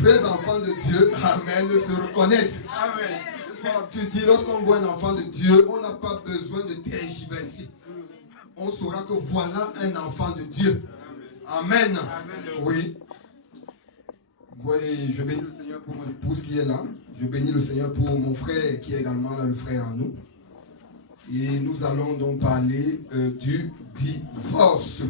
vrais enfants de Dieu, amen, se reconnaissent. Amen. Tu dis, lorsqu'on voit un enfant de Dieu, on n'a pas besoin de tergiverser. On saura que voilà un enfant de Dieu. Amen. Amen. Oui. Voyez, je bénis le Seigneur pour mon épouse qui est là. Je bénis le Seigneur pour mon frère qui est également là, le frère à nous. Et nous allons donc parler du divorce.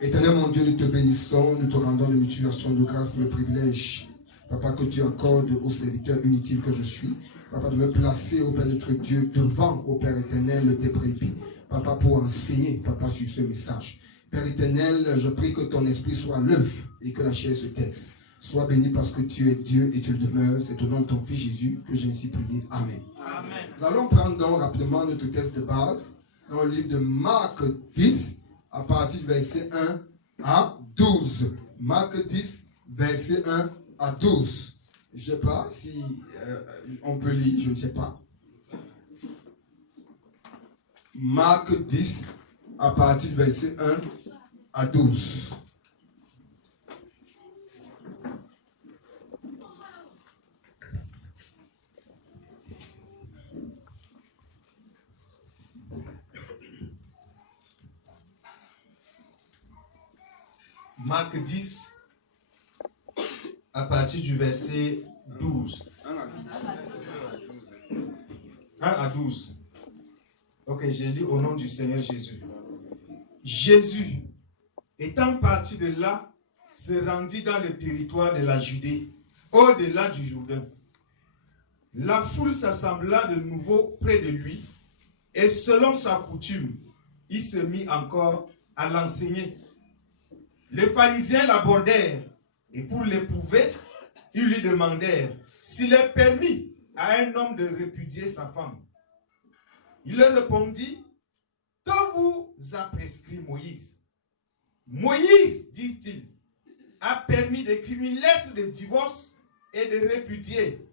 Éternel mon Dieu, nous te bénissons, nous te rendons une multiplication de grâce pour le privilège, Papa, que tu accordes au serviteur inutile que je suis. Papa, de me placer, au Père notre Dieu, devant, au Père éternel, tes brebis. Papa, pour enseigner, Papa, sur ce message. Père éternel, je prie que ton esprit soit à l'œuvre et que la chair se taise. Sois béni parce que tu es Dieu et tu le demeures. C'est au nom de ton Fils Jésus que j'ai ainsi prié. Amen. Amen. Nous allons prendre donc rapidement notre texte de base dans le livre de Marc 10, à partir du verset 1 à 12. Marc 10, verset 1 à 12. Je ne sais pas si on peut lire, je ne sais pas. Marc 10, à partir du verset 1 à 12. Marc 10, à partir du verset 12. 1 à 12. Ok, j'ai lu au nom du Seigneur Jésus. Jésus, étant parti de là, se rendit dans le territoire de la Judée, au-delà du Jourdain. La foule s'assembla de nouveau près de lui, et selon sa coutume, il se mit encore à l'enseigner. Les pharisiens l'abordèrent, et pour l'éprouver, ils lui demandèrent s'il est permis à un homme de répudier sa femme. Il leur répondit, que vous a prescrit Moïse? Moïse, disent-ils, a permis d'écrire une lettre de divorce et de répudier.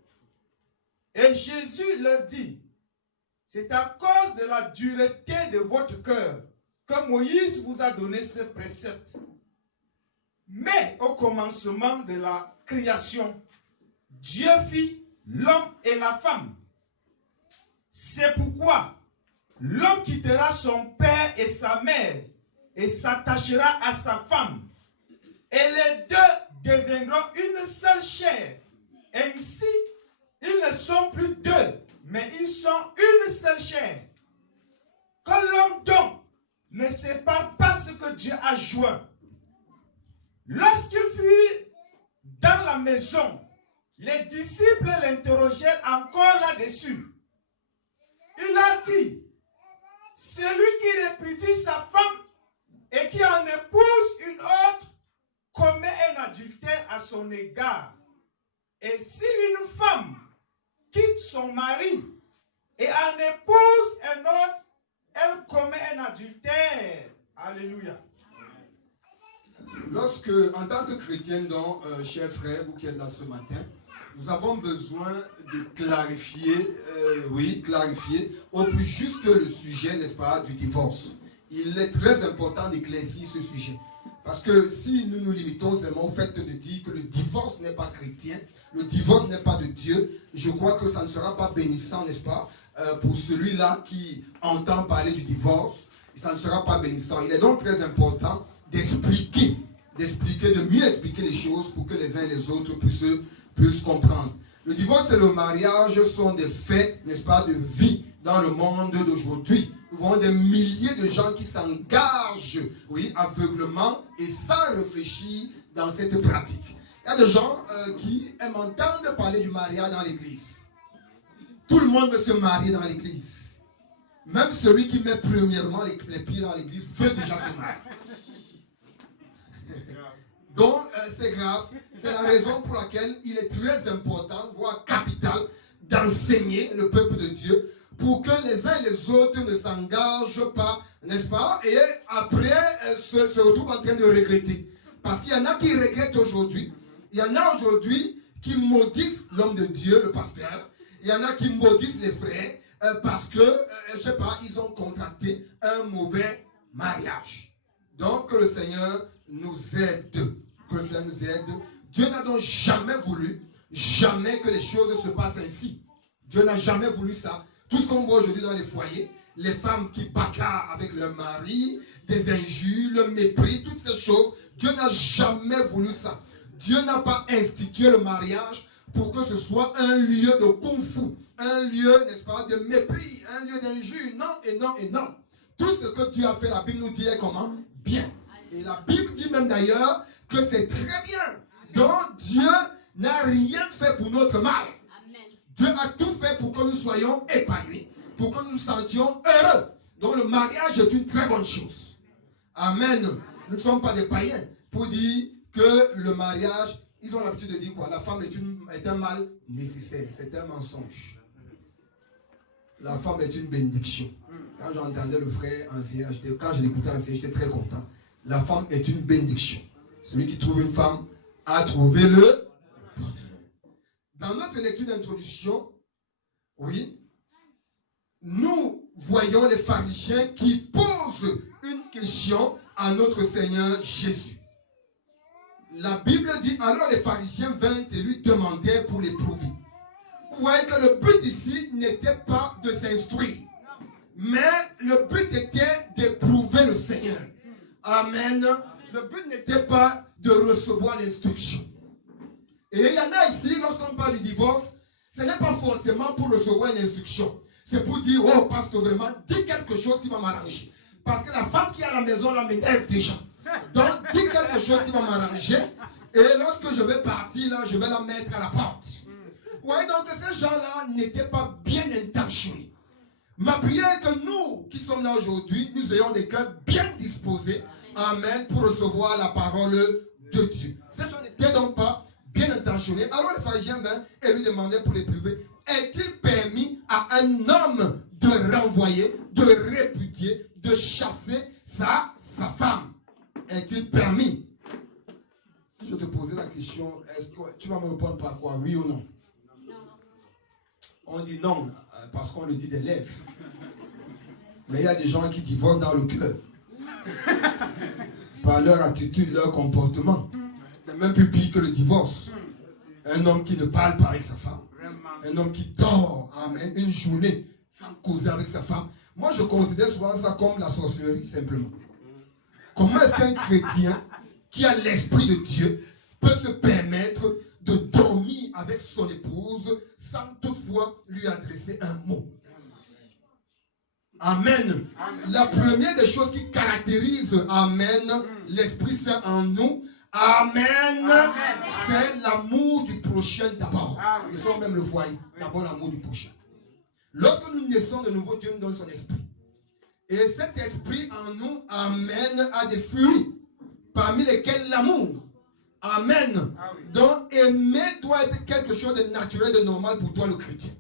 Et Jésus leur dit, c'est à cause de la dureté de votre cœur que Moïse vous a donné ce précepte. Mais au commencement de la création, Dieu fit l'homme et la femme. C'est pourquoi l'homme quittera son père et sa mère et s'attachera à sa femme. Et les deux deviendront une seule chair. Ainsi, ils ne sont plus deux, mais ils sont une seule chair. Que l'homme donc ne sépare pas ce que Dieu a joint. Lorsqu'il fut dans la maison, les disciples l'interrogèrent encore là-dessus. Il a dit, celui qui répudie sa femme et qui en épouse une autre commet un adultère à son égard. Et si une femme quitte son mari et en épouse un autre, elle commet un adultère. Alléluia. Lorsque, en tant que chrétien, donc, chers frères, vous qui êtes là ce matin, nous avons besoin de clarifier, clarifier au plus juste le sujet, n'est-ce pas, du divorce. Il est très important d'éclaircir ce sujet. Parce que si nous nous limitons seulement au fait de dire que le divorce n'est pas chrétien, le divorce n'est pas de Dieu, je crois que ça ne sera pas bénissant, n'est-ce pas, pour celui-là qui entend parler du divorce, ça ne sera pas bénissant. Il est donc très important d'expliquer, de mieux expliquer les choses pour que les uns et les autres puissent comprendre. Le divorce et le mariage sont des faits, n'est-ce pas, de vie dans le monde d'aujourd'hui. Nous voyons des milliers de gens qui s'engagent, aveuglement et sans réfléchir dans cette pratique. Il y a des gens qui aiment entendre parler du mariage dans l'église. Tout le monde veut se marier dans l'église. Même celui qui met premièrement les pieds dans l'église veut déjà se marier. Donc, c'est grave. C'est la raison pour laquelle il est très important, voire capital, d'enseigner le peuple de Dieu pour que les uns et les autres ne s'engagent pas, n'est-ce pas? Et après, se retrouvent en train de regretter. Parce qu'il y en a qui regrettent aujourd'hui. Il y en a aujourd'hui qui maudissent l'homme de Dieu, le pasteur. Il y en a qui maudissent les frères parce que, je ne sais pas, ils ont contracté un mauvais mariage. Donc, que le Seigneur nous aide. Que le Seigneur nous aide. Dieu n'a donc jamais voulu, jamais que les choses se passent ainsi. Dieu n'a jamais voulu ça. Tout ce qu'on voit aujourd'hui dans les foyers, les femmes qui bagarrent avec leur mari, des injures, le mépris, toutes ces choses, Dieu n'a jamais voulu ça. Dieu n'a pas institué le mariage pour que ce soit un lieu de kung-fu, un lieu, n'est-ce pas, de mépris, un lieu d'injure. Non et non et non. Tout ce que Dieu a fait, la Bible nous dit comment? Bien. Et la Bible dit même d'ailleurs que c'est très bien. Donc Dieu n'a rien fait pour notre mal. Dieu a tout fait pour que nous soyons épanouis, pour que nous nous sentions heureux. Donc le mariage est une très bonne chose. Amen. Nous ne sommes pas des païens pour dire que le mariage, ils ont l'habitude de dire quoi? La femme est un mal nécessaire. C'est un mensonge. La femme est une bénédiction. Quand j'entendais le frère enseigner, quand je l'écoutais enseigner, j'étais très content. La femme est une bénédiction. Celui qui trouve une femme a trouvé le bonheur. Dans notre lecture d'introduction, oui, nous voyons les pharisiens qui posent une question à notre Seigneur Jésus. La Bible dit, alors les pharisiens vinrent et lui demandèrent pour l'éprouver. Vous voyez que le but ici n'était pas de s'instruire, mais le but était d'éprouver le Seigneur. Amen. Le but n'était pas de recevoir l'instruction. Et il y en a ici, lorsqu'on parle du divorce, ce n'est pas forcément pour recevoir une instruction. C'est pour dire, oh pasteur, vraiment, dis quelque chose qui va m'arranger. Parce que la femme qui est à la maison, là, m'énerve déjà. Donc, dis quelque chose qui va m'arranger. Et lorsque je vais partir, là, je vais la mettre à la porte. Oui, donc ces gens-là n'étaient pas bien intentionnés. Ma prière est que nous, qui sommes là aujourd'hui, nous ayons des cœurs bien disposés, amen, pour recevoir la parole de Dieu. Ces gens n'étaient donc pas bien intentionnés. Alors les pharisiens vinrent et lui demandaient pour l'éprouver, est-il permis à un homme de renvoyer, de répudier, de chasser sa femme? Est-il permis? Si je te posais la question, est-ce que tu vas me répondre par quoi? Oui ou non? On dit non, parce qu'on le dit des lèvres. Mais il y a des gens qui divorcent dans le cœur. Par leur attitude, leur comportement. C'est même plus pire que le divorce. Un homme qui ne parle pas avec sa femme. Un homme qui dort, amen, une journée sans causer avec sa femme. Moi, je considère souvent ça comme la sorcellerie, simplement. Comment est-ce qu'un chrétien qui a l'esprit de Dieu peut se permettre de dormir avec son épouse sans toutefois lui adresser un mot? Amen. La première des choses qui caractérise, amen, l'Esprit Saint en nous, amen, c'est l'amour du prochain d'abord. Ils sont même le foyer. D'abord l'amour du prochain. Lorsque nous naissons de nouveau, Dieu nous donne son esprit. Et cet esprit en nous amène à des fruits, parmi lesquels l'amour. Amen. Donc aimer doit être quelque chose de naturel, de normal pour toi le chrétien.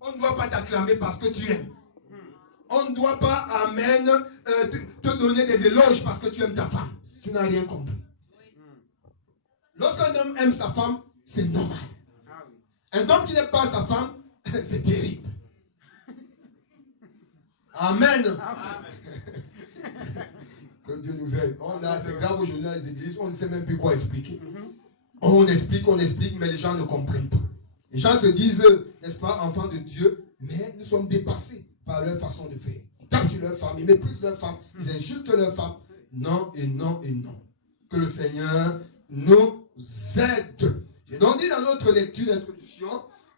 On ne doit pas t'acclamer parce que tu aimes. On ne doit pas, amen, te donner des éloges parce que tu aimes ta femme. Tu n'as rien compris. Lorsqu'un homme aime sa femme, c'est normal. Un homme qui n'aime pas sa femme, c'est terrible. Amen. Que Dieu nous aide. C'est grave aujourd'hui dans les églises, on ne sait même plus quoi expliquer. On explique, mais les gens ne comprennent pas. Les gens se disent, n'est-ce pas, enfants de Dieu, mais nous sommes dépassés par leur façon de faire. Ils tapent sur leur femme, ils méprisent leur femme, ils insultent leur femme. Non et non et non. Que le Seigneur nous aide. J'ai donc dit dans notre lecture d'introduction,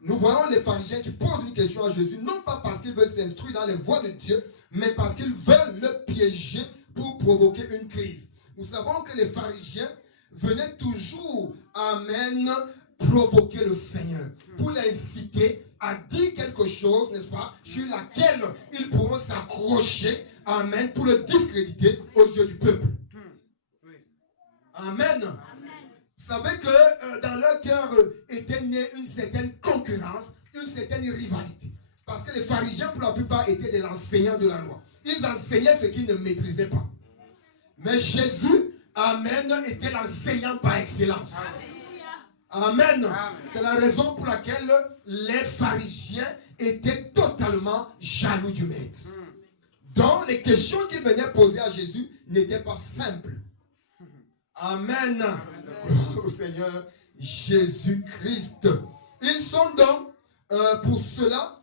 nous voyons les pharisiens qui posent une question à Jésus, non pas parce qu'ils veulent s'instruire dans les voies de Dieu, mais parce qu'ils veulent le piéger pour provoquer une crise. Nous savons que les pharisiens venaient toujours, amen, provoquer le Seigneur, pour l'inciter à dire quelque chose, n'est-ce pas, sur laquelle ils pourront s'accrocher, amen, pour le discréditer aux yeux du peuple. Amen. Vous savez que dans leur cœur était née une certaine concurrence, une certaine rivalité. Parce que les pharisiens, pour la plupart, étaient des enseignants de la loi. Ils enseignaient ce qu'ils ne maîtrisaient pas. Mais Jésus, amen, était l'enseignant par excellence. Amen. C'est la raison pour laquelle les pharisiens étaient totalement jaloux du maître. Donc, les questions qu'ils venaient poser à Jésus n'étaient pas simples. Amen. Gloire au Seigneur Jésus-Christ. Ils sont donc, pour cela,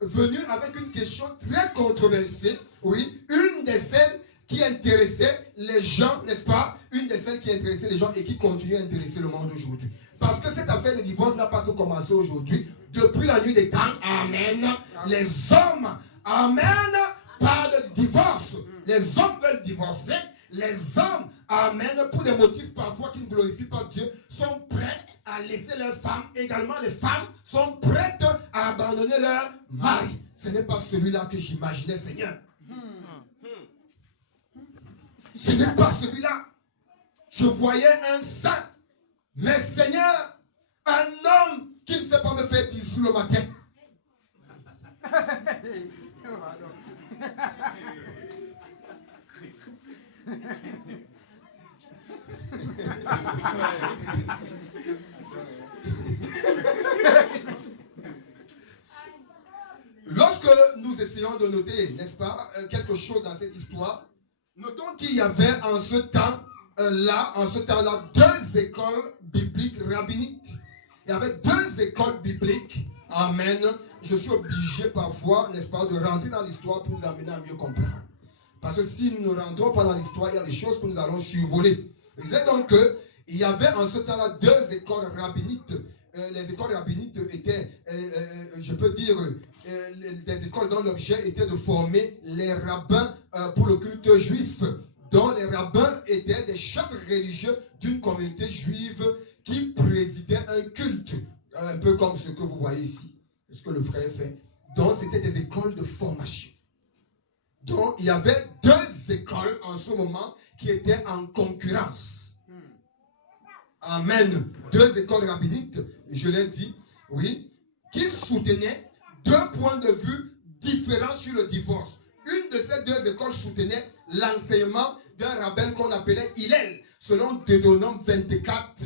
venus avec une question très controversée, oui, une de celles qui intéressait les gens, n'est-ce pas? Une de celles qui intéressait les gens et qui continue à intéresser le monde aujourd'hui. Parce que cette affaire de divorce n'a pas que commencé aujourd'hui. Depuis la nuit des temps, amen, les hommes, amen, parlent de divorce. Les hommes veulent divorcer. Les hommes, amen, pour des motifs parfois qui ne glorifient pas Dieu, sont prêts à laisser leurs femmes. Également, les femmes sont prêtes à abandonner leur mari. Ce n'est pas celui-là que j'imaginais, Seigneur. Ce n'est pas celui-là. Je voyais un saint. Mais Seigneur, un homme qui ne sait pas me faire bisous le matin. Lorsque nous essayons de noter, n'est-ce pas, quelque chose dans cette histoire, notons qu'il y avait en ce temps-là, deux écoles bibliques rabbiniques. Il y avait deux écoles bibliques. Amen. Je suis obligé parfois, n'est-ce pas, de rentrer dans l'histoire pour nous amener à mieux comprendre. Parce que si nous ne rentrons pas dans l'histoire, il y a des choses que nous allons survoler. Je disais donc qu'il y avait en ce temps-là deux écoles rabbiniques. Les écoles rabbiniques étaient, je peux dire, des écoles dont l'objet était de former les rabbins pour le culte juif, dont les rabbins étaient des chefs religieux d'une communauté juive qui présidait un culte, un peu comme ce que vous voyez ici, ce que le frère fait. Donc c'était des écoles de formation. Donc il y avait deux écoles en ce moment qui étaient en concurrence. Amen. Deux écoles rabbiniques, je l'ai dit, oui, qui soutenaient deux points de vue différents sur le divorce. Une de ces deux écoles soutenait l'enseignement d'un rabbin qu'on appelait Hillel, selon Deutéronome 24.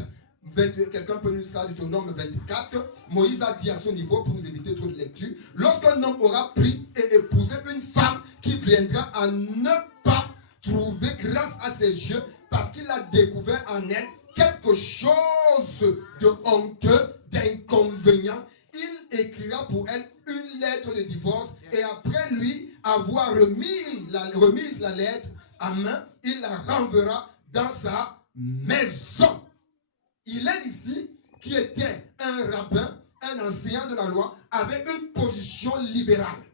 Quelqu'un peut nous dire ça, Deutéronome 24. Moïse a dit à ce niveau, pour nous éviter trop de lecture, lorsqu'un homme aura pris et épousé une femme qui viendra à ne pas trouver grâce à ses yeux, parce qu'il a découvert en elle quelque chose de honteux, d'inconvénient, il écrira pour elle une lettre de divorce et après lui avoir remis la lettre à main, il la renverra dans sa maison. Il est ici qui était un rabbin, un enseignant de la loi, avec une position libérale.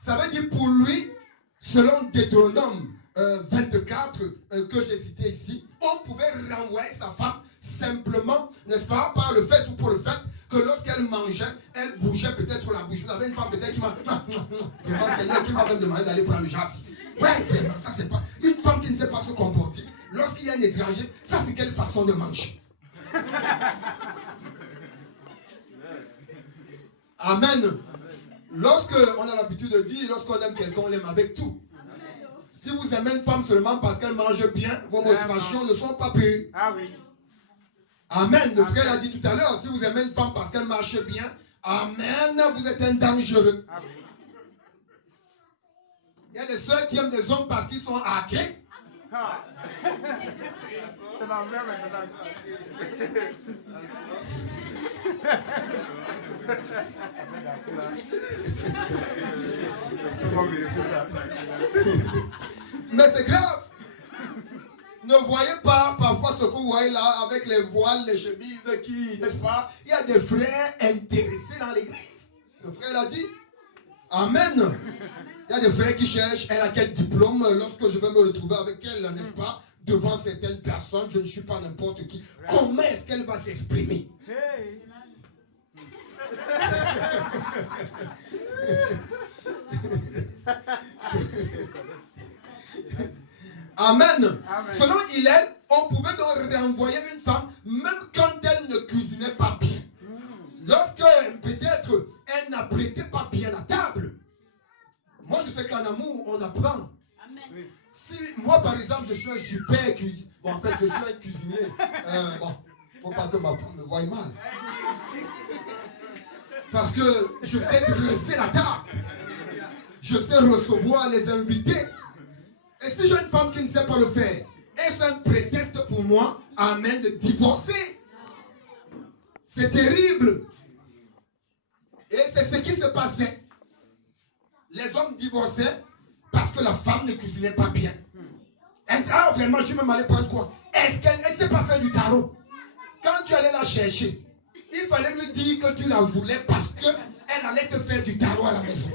Ça veut dire pour lui, selon Deutéronome 24 que j'ai cité ici, on pouvait renvoyer sa femme simplement, n'est-ce pas, par le fait ou pour le fait que lorsqu'elle mangeait, elle bougeait peut-être la bouche. Vous avez une femme peut-être qui m'a même demandé d'aller prendre le jassi. Ouais, vraiment, ça c'est pas. Une femme qui ne sait pas se comporter, lorsqu'il y a un étranger, ça c'est quelle façon de manger. Amen. Lorsqu'on a l'habitude de dire, lorsqu'on aime quelqu'un, on l'aime avec tout. Si vous aimez une femme seulement parce qu'elle mange bien, vos motivations ne sont pas pures. Ah oui. Amen. Le frère l'a dit tout à l'heure, si vous aimez une femme parce qu'elle marche bien, amen, vous êtes un dangereux. Ah oui. Il y a des soeurs qui aiment des hommes parce qu'ils sont hackés. Ah. C'est la même Mais c'est grave. Ne voyez pas parfois ce que vous voyez là avec les voiles, les chemises qui, n'est-ce pas? Il y a des frères intéressés dans l'église. Le frère l'a dit. Amen. Il y a des frères qui cherchent, elle a quel diplôme lorsque je vais me retrouver avec elle, n'est-ce pas? Devant certaines personnes, je ne suis pas n'importe qui. Comment est-ce qu'elle va s'exprimer? Amen. Amen. Selon Hillel, on pouvait donc renvoyer une femme même quand elle ne cuisinait pas bien. Lorsque peut-être elle n'apprêtait pas bien la table. Moi je sais qu'en amour on apprend. Amen. Si moi par exemple je suis un super cuisinier. Bon en fait je suis un cuisinier. Bon, faut pas que ma femme me voie mal. Parce que je sais dresser la table. Je sais recevoir les invités. Et si j'ai une femme qui ne sait pas le faire, est-ce un prétexte pour moi, amen, de divorcer C'est terrible. Et c'est ce qui se passait. Les hommes divorçaient parce que la femme ne cuisinait pas bien. Elle dit, ah vraiment, je vais m'aller prendre quoi? Est-ce qu'elle ne sait pas faire du tarot? Quand tu allais la chercher, il fallait lui dire que tu la voulais parce qu'elle allait te faire du tarot à la maison.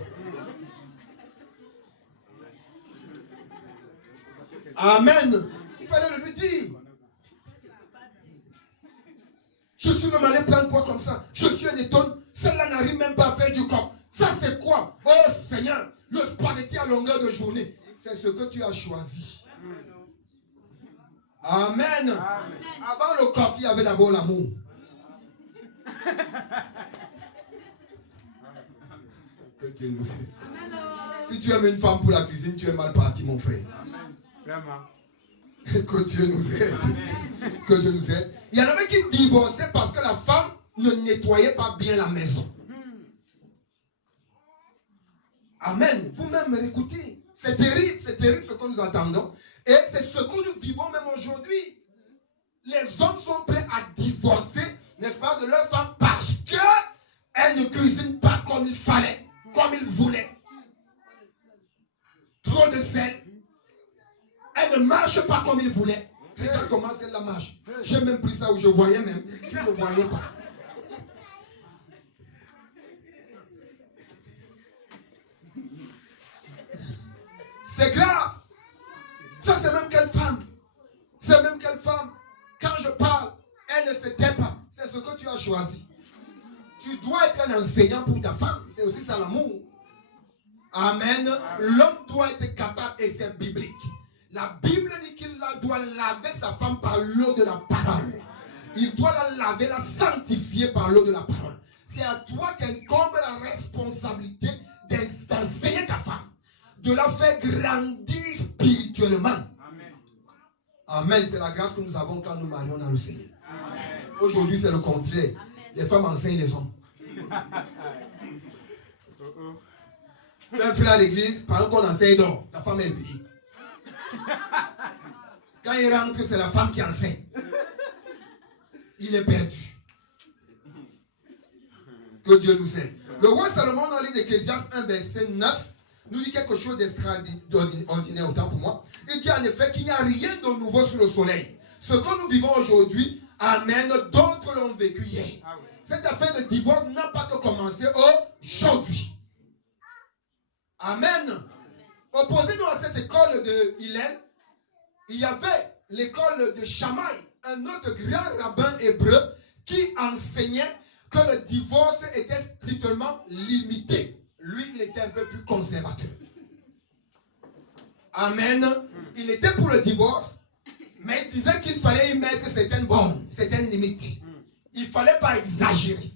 Amen. Il fallait le lui dire. Je suis même allé prendre quoi comme ça? Je suis un étonne. Celle-là n'arrive même pas à faire du corps. Ça c'est quoi? Oh Seigneur, le spaghetti à longueur de journée. C'est ce que tu as choisi. Amen. Avant le corps, il y avait d'abord l'amour. Que Dieu nous aide. Si tu aimes une femme pour la cuisine, tu es mal parti, mon frère. Que Dieu nous aide. Que Dieu nous aide. Il y en avait qui divorçaient parce que la femme ne nettoyait pas bien la maison. Amen. Vous-même écoutez. C'est terrible ce que nous entendons. Et c'est ce que nous vivons même aujourd'hui. Les hommes sont prêts à divorcer, n'est-ce pas, de leur femme parce qu'elle ne cuisine pas comme il fallait, comme il voulait. Trop de sel. Elle ne marche pas comme il voulait. Regarde comment celle-là marche. J'ai même pris ça où je voyais même. Tu ne voyais pas. C'est grave. Ça, c'est même quelle femme. C'est même quelle femme. Quand je parle, elle ne se tait pas. C'est ce que tu as choisi. Tu dois être un enseignant pour ta femme. C'est aussi ça l'amour. Amen. L'homme doit être capable, et c'est biblique. La Bible dit qu'il doit laver sa femme par l'eau de la parole. Il doit la laver, la sanctifier par l'eau de la parole. C'est à toi qu'incombe la responsabilité d'enseigner ta femme, de la faire grandir spirituellement. Amen. Amen. C'est la grâce que nous avons quand nous marions dans le Seigneur. Aujourd'hui, c'est le contraire. Amen. Les femmes enseignent les hommes. Tu as un frère à l'église, pendant qu'on enseigne donc, ta femme est éveillée. Quand il rentre, c'est la femme qui enseigne. Il est perdu. Que Dieu nous aide. Le roi Salomon, dans le livre d'Ecclésiaste 1, verset 9, nous dit quelque chose d'extraordinaire, autant pour moi. Il dit en effet qu'il n'y a rien de nouveau sous le soleil. Ce que nous vivons aujourd'hui, amen, d'autres l'ont vécu hier. Cette affaire de divorce n'a pas que commencé aujourd'hui. Amen. Opposé-nous à cette école de Hillel, il y avait l'école de Shammai, un autre grand rabbin hébreu qui enseignait que le divorce était strictement limité. Lui, il était un peu plus conservateur. Amen. Il était pour le divorce, mais il disait qu'il fallait y mettre certaines bornes, certaines limites. Il ne fallait pas exagérer.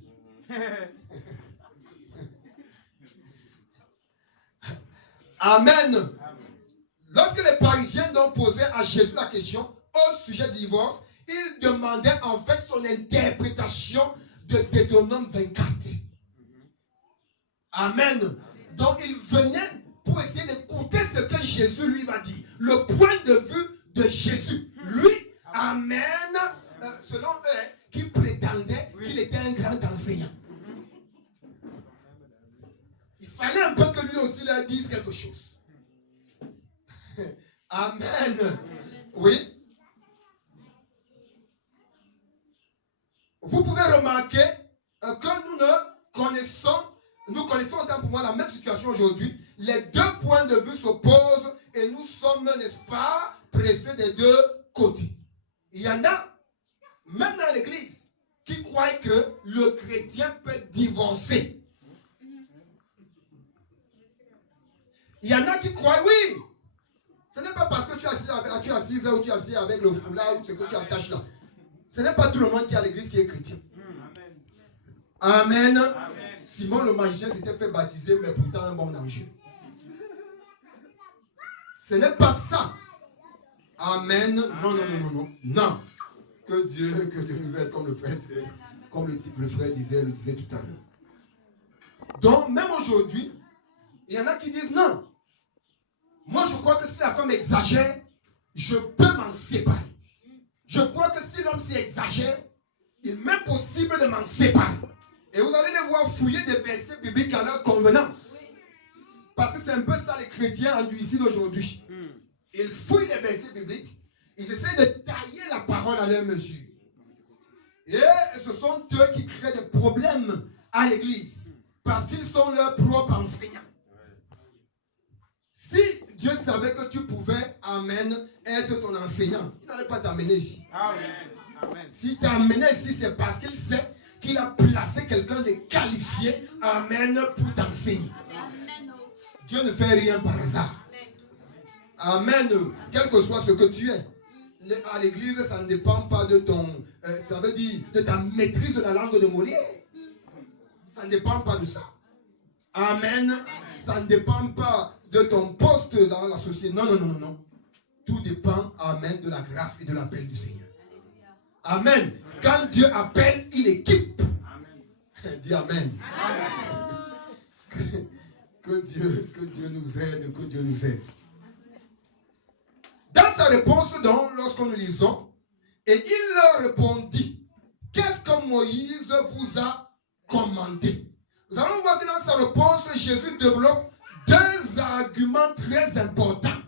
Amen. Lorsque les Parisiens ont posé à Jésus la question au sujet du divorce, ils demandaient en fait son interprétation de Deutéronome 24. Amen. Donc ils venaient pour essayer d'écouter ce que Jésus lui va dire. Le point de vue de Jésus. Lui, amen, selon eux, qui prétendait qu'il était un grand enseignant. Il fallait un peu que lui aussi leur dise quelque chose. Amen. Oui. Vous pouvez remarquer que nous connaissons autant pour moi la même situation aujourd'hui. Les deux points de vue s'opposent et nous sommes, n'est-ce pas, pressés des deux côtés. Il y en a, même dans l'église, qui croient que le chrétien peut divorcer. Il y en a qui croient, oui. Ce n'est pas parce que tu es assise ou tu es assis avec le foulard ou ce que tu attaches là. Ce n'est pas tout le monde qui est à l'église qui est chrétien. Amen. Amen. Simon le magicien s'était fait baptiser, mais pourtant un bon danger. Ce n'est pas ça. Amen. Non, non, non, non, non. Non. Que Dieu nous aide comme le frère le disait tout à l'heure. Donc, même aujourd'hui, il y en a qui disent non. Moi, je crois que si la femme exagère, je peux m'en séparer. Je crois que si l'homme s'y exagère, il m'est possible de m'en séparer. Et vous allez les voir fouiller des versets bibliques à leur convenance. Parce que c'est un peu ça les chrétiens ici d'aujourd'hui. Ils fouillent les versets bibliques, ils essaient de tailler la parole à leur mesure. Et ce sont eux qui créent des problèmes à l'église. Parce qu'ils sont leurs propres enseignants. Si Dieu savait que tu pouvais, amen, être ton enseignant, il n'allait pas t'amener ici. Amen. Si tu amené ici, c'est parce qu'il sait qu'il a placé quelqu'un de qualifié, amen, pour t'enseigner. Dieu ne fait rien par hasard. Amen. Quel que soit ce que tu es. À l'église, ça ne dépend pas de ton, ça veut dire de ta maîtrise de la langue de Molière. Ça ne dépend pas de ça. Amen. Ça ne dépend pas de ton poste dans la société. Non, non, non, non, non. Tout dépend, amen, de la grâce et de l'appel du Seigneur. Amen. Quand Dieu appelle, il équipe. Amen. Dis amen. Amen. Que Dieu nous aide, que Dieu nous aide. Dans sa réponse, donc, lorsque nous lisons, et il leur répondit, qu'est-ce que Moïse vous a commandé? Nous allons voir que dans sa réponse, Jésus développe deux arguments très importants.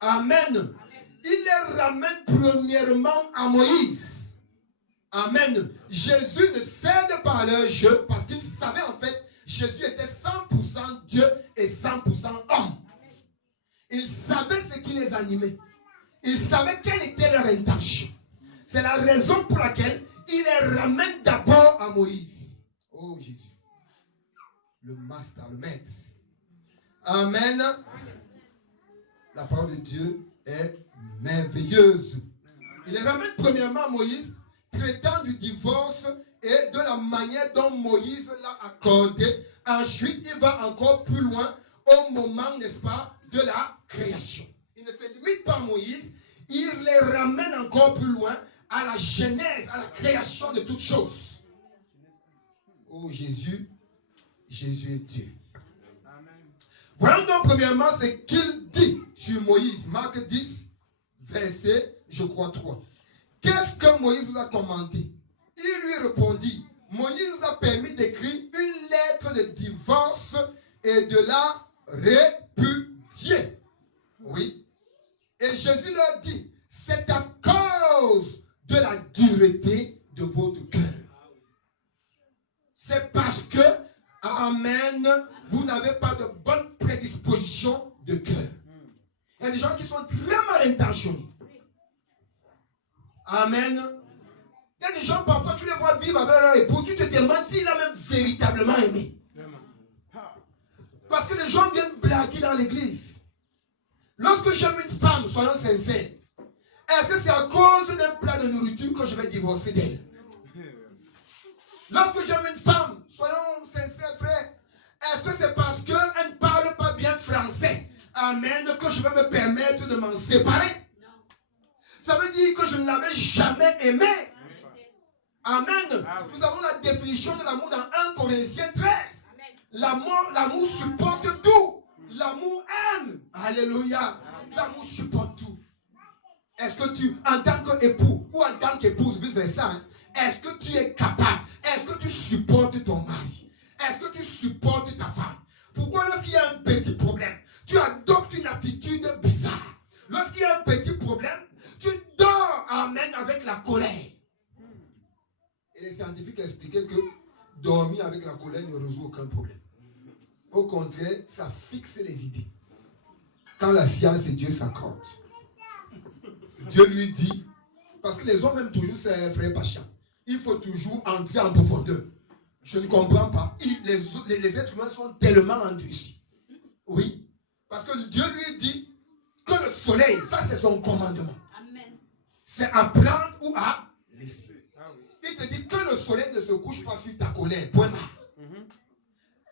Amen. Il les ramène premièrement à Moïse. Amen. Jésus ne cède pas à leur jeu parce qu'il savait en fait, Jésus était 100% Dieu et 100% homme. Il savait ce qui les animait. Il savait quelle était leur intention. C'est la raison pour laquelle il les ramène d'abord à Moïse. Oh Jésus. Le master, le maître. Amen. La parole de Dieu est merveilleuse. Il les ramène premièrement à Moïse, traitant du divorce et de la manière dont Moïse l'a accordé. Ensuite, il va encore plus loin au moment, n'est-ce pas, de la création. Il ne se limite pas à Moïse, il les ramène encore plus loin à la genèse, à la création de toutes choses. Oh Jésus, Jésus est Dieu. Voyons donc premièrement ce qu'il dit sur Moïse. Marc 10, verset, je crois 3. Qu'est-ce que Moïse vous a commandé? Il lui répondit, Moïse nous a permis d'écrire une lettre de divorce et de la répudier. Oui. Et Jésus leur dit, c'est à cause de la dureté de votre cœur. C'est parce que, amen, vous n'avez pas de bonne prédisposition de cœur. Il y a des gens qui sont très mal intentionnés. Amen. Il y a des gens, parfois, tu les vois vivre avec leur époux, tu te demandes s'il a même véritablement aimé. Parce que les gens viennent blaguer dans l'église. Lorsque j'aime une femme, soyons sincères, est-ce que c'est à cause d'un plat de nourriture que je vais divorcer d'elle? Lorsque j'aime une femme, soyons sincères, frère, est-ce que c'est parce qu'elle ne parle pas bien français, amen, que je vais me permettre de m'en séparer? Non. Ça veut dire que je ne l'avais jamais aimé. Amen. Nous avons la définition de l'amour dans 1 Corinthiens 13. L'amour supporte tout. L'amour aime. Alléluia. L'amour supporte tout. Est-ce que tu, en tant qu'époux ou en tant qu'épouse, vice-versa, est-ce que tu es capable? Est-ce que tu supportes ton mari? Est-ce que tu supportes ta femme? Pourquoi lorsqu'il y a un petit problème, tu adoptes une attitude bizarre? Lorsqu'il y a un petit problème, tu dors, amen, avec la colère. Et les scientifiques expliquaient que dormir avec la colère ne résout aucun problème. Au contraire, ça fixe les idées. Quand la science et Dieu s'accordent, Dieu lui dit, parce que les hommes aiment toujours ces frères patients, il faut toujours entrer en profondeur. Je ne comprends pas. Les êtres humains sont tellement endurcis. Oui. Parce que Dieu lui dit que le soleil, ça c'est son commandement. Amen. C'est à prendre ou à laisser. Il te dit que le soleil ne se couche pas sur ta colère. Point barre.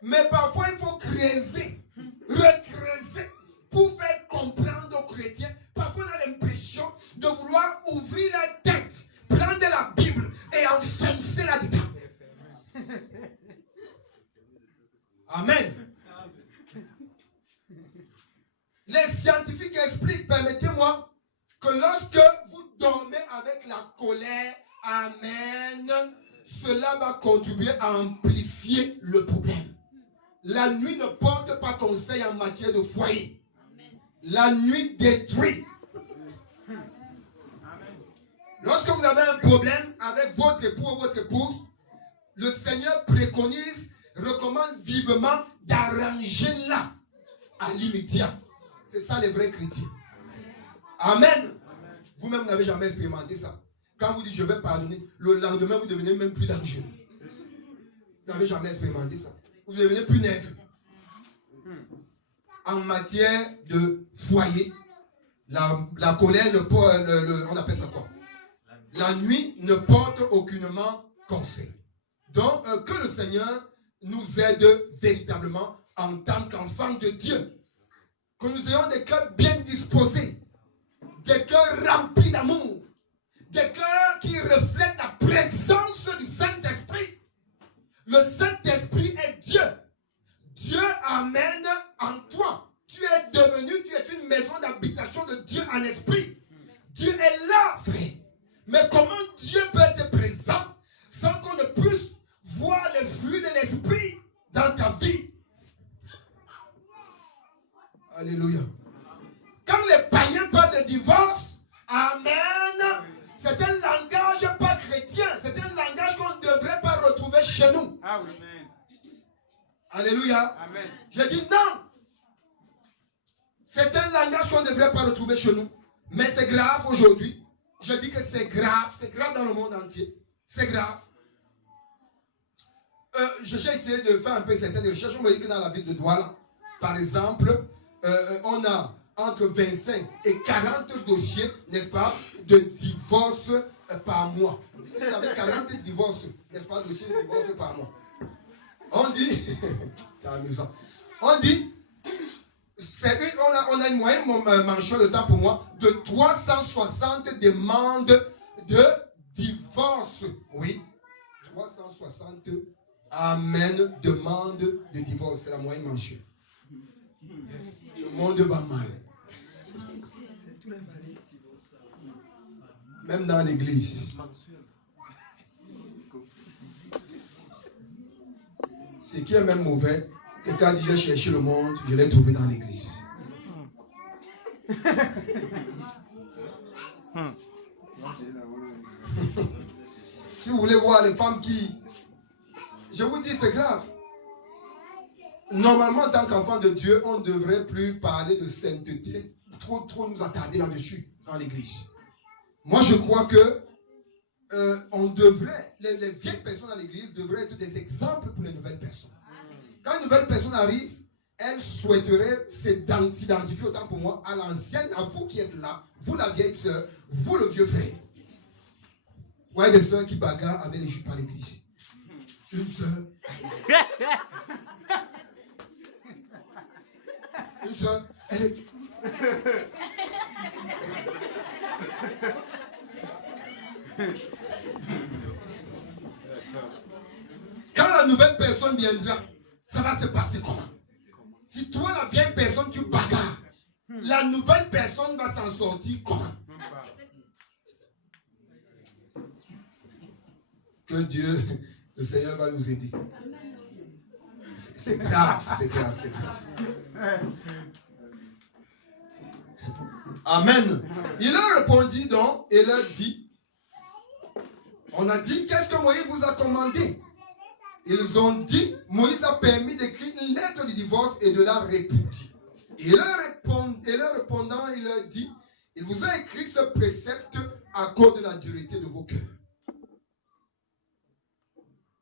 Mais parfois il faut creuser, recreuser pour faire comprendre aux chrétiens. Parfois on a l'impression de vouloir ouvrir la tête, prendre la Bible et enfoncer là-dedans. Amen. Les scientifiques expliquent, permettez-moi, que lorsque vous dormez avec la colère, amen, cela va contribuer à amplifier le problème. La nuit ne porte pas conseil en matière de foyer. La nuit détruit. Lorsque vous avez un problème avec votre époux ou votre épouse, le Seigneur préconise, recommande vivement d'arranger là, à l'immédiat. C'est ça les vrais chrétiens. Amen. Vous-même, vous n'avez jamais expérimenté ça. Quand vous dites je vais pardonner, le lendemain, vous devenez même plus dangereux. Vous n'avez jamais expérimenté ça. Vous devenez plus nerveux. En matière de foyer, la colère, on appelle ça quoi? La nuit ne porte aucunement conseil. Donc, que le Seigneur nous aide véritablement en tant qu'enfants de Dieu. Que nous ayons des cœurs bien disposés, des cœurs remplis d'amour, des cœurs qui reflètent la présence du Saint-Esprit. Le Saint-Esprit est Dieu. Dieu amène en toi. Tu es une maison d'habitation de Dieu en esprit. Dieu est là, frère. Mais comment Dieu peut être présent sans qu'on ne puisse voir les fruits de l'esprit dans ta vie? Alléluia. Quand les païens parlent de divorce, amen, c'est un langage pas chrétien. C'est un langage qu'on ne devrait pas retrouver chez nous. Ah oui. Alléluia. Amen. Je dis non. C'est un langage qu'on ne devrait pas retrouver chez nous. Mais c'est grave aujourd'hui. Je dis que c'est grave dans le monde entier. C'est grave. J'ai essayé de faire un peu certaines recherches. On m'a dit que dans la ville de Douala, par exemple, on a entre 25 et 40 dossiers, n'est-ce pas, de divorce par mois. Si vous avez 40 divorces, n'est-ce pas, dossiers de divorce par mois. On dit, c'est amusant, on dit, on a une moyenne mensuelle de temps pour moi de 360 demandes de divorce. Oui, 360 amen, demandes de divorce. C'est la moyenne mensuelle. Le monde va mal. Même dans l'église. Ce qui est même mauvais, que quand j'ai cherché le monde, je l'ai trouvé dans l'église. Si vous voulez voir les femmes qui... Je vous dis, c'est grave. Normalement, en tant qu'enfant de Dieu, on ne devrait plus parler de sainteté, trop nous attarder là-dessus, dans l'église. Moi, je crois que on devrait, les vieilles personnes dans l'église devraient être des exemples pour les nouvelles personnes. Quand une nouvelle personne arrive, elle souhaiterait s'identifier autant pour moi à l'ancienne, à vous qui êtes là, vous la vieille sœur, vous le vieux frère. Vous voyez des sœurs qui bagarrent avec les jupes à l'église. Une sœur. Une sœur, elle est... Quand la nouvelle personne viendra, ça va se passer comment? Si toi, la vieille personne, tu bagarres, la nouvelle personne va s'en sortir comment? Que Dieu, le Seigneur va nous aider. C'est grave, c'est grave, c'est grave. Amen. Il leur répondit donc et leur dit, on a dit, qu'est-ce que Moïse vous a commandé? Ils ont dit, Moïse a permis d'écrire une lettre de divorce et de la répudier. Et leur répondant, il leur dit, il vous a écrit ce précepte à cause de la dureté de vos cœurs.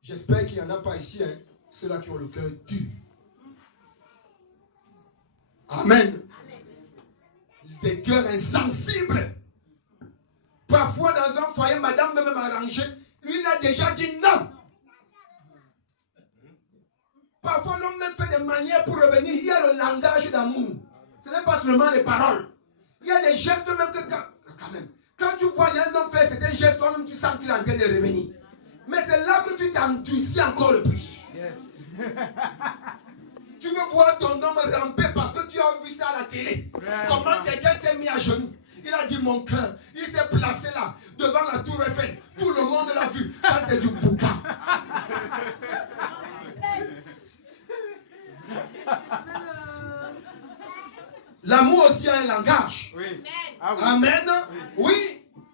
J'espère qu'il n'y en a pas ici, hein, ceux-là qui ont le cœur dur. Amen. Des cœurs insensibles. Parfois dans un foyer, madame veut même arranger, lui il a déjà dit non. Parfois l'homme même fait des manières pour revenir. Il y a le langage d'amour. Ce n'est pas seulement les paroles. Il y a des gestes même que quand même. Quand tu vois un homme faire certains gestes, toi-même tu sens qu'il est en train de revenir. Mais c'est là que tu t'endurcis encore le plus. Yes. Tu veux voir ton homme ramper parce que tu as vu ça à la télé. Comment quelqu'un s'est mis à genoux. Il a dit mon cœur. Il s'est placé là, devant la tour Eiffel. Tout le monde l'a vu. Ça c'est du boucan. Ah oui. Amen. Oui.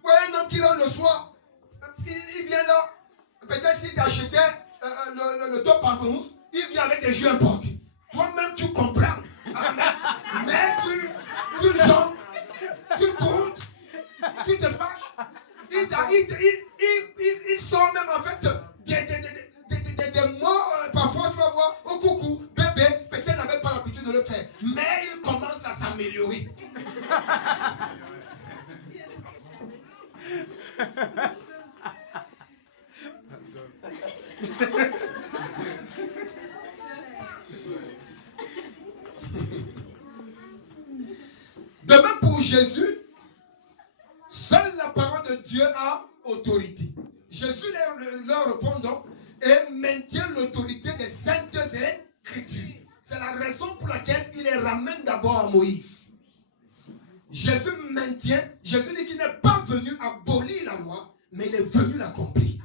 Oui, un homme qui rentre le soir, il vient là. Peut-être s'il t'achetait le top pamplemousse, il vient avec des jeux importés. Toi-même, tu comprends. Amen. Mais tu jambes, tu boudes, tu te fâches. Il sort même en fait des mots. Parfois, tu vas voir, oh coucou, bébé, peut-être n'avait pas l'habitude de le faire. Mais il commence à s'améliorer. De même pour Jésus, seule la parole de Dieu a autorité. Jésus leur répond donc et maintient l'autorité des saintes écritures. C'est la raison pour laquelle il les ramène d'abord à Moïse. Jésus maintient, Jésus dit qu'il n'est pas venu abolir la loi, mais il est venu l'accomplir.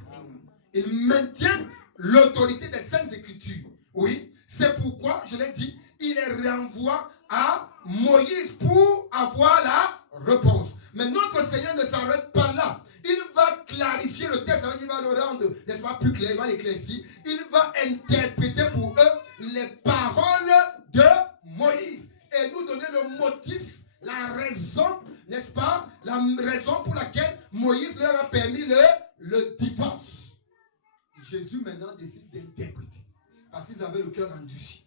Il maintient l'autorité des saintes écritures. Oui, c'est pourquoi, je l'ai dit, il les renvoie à Moïse pour avoir la réponse. Mais notre Seigneur ne s'arrête pas là. Il va clarifier le texte, il va le rendre, n'est-ce pas, plus clair, il va l'éclaircir. Il va interpréter pour eux les paroles de Moïse et nous donner le motif, la raison, n'est-ce pas, la raison pour laquelle Moïse leur a permis le divorce. Jésus maintenant décide d'interpréter parce qu'ils avaient le cœur endurci.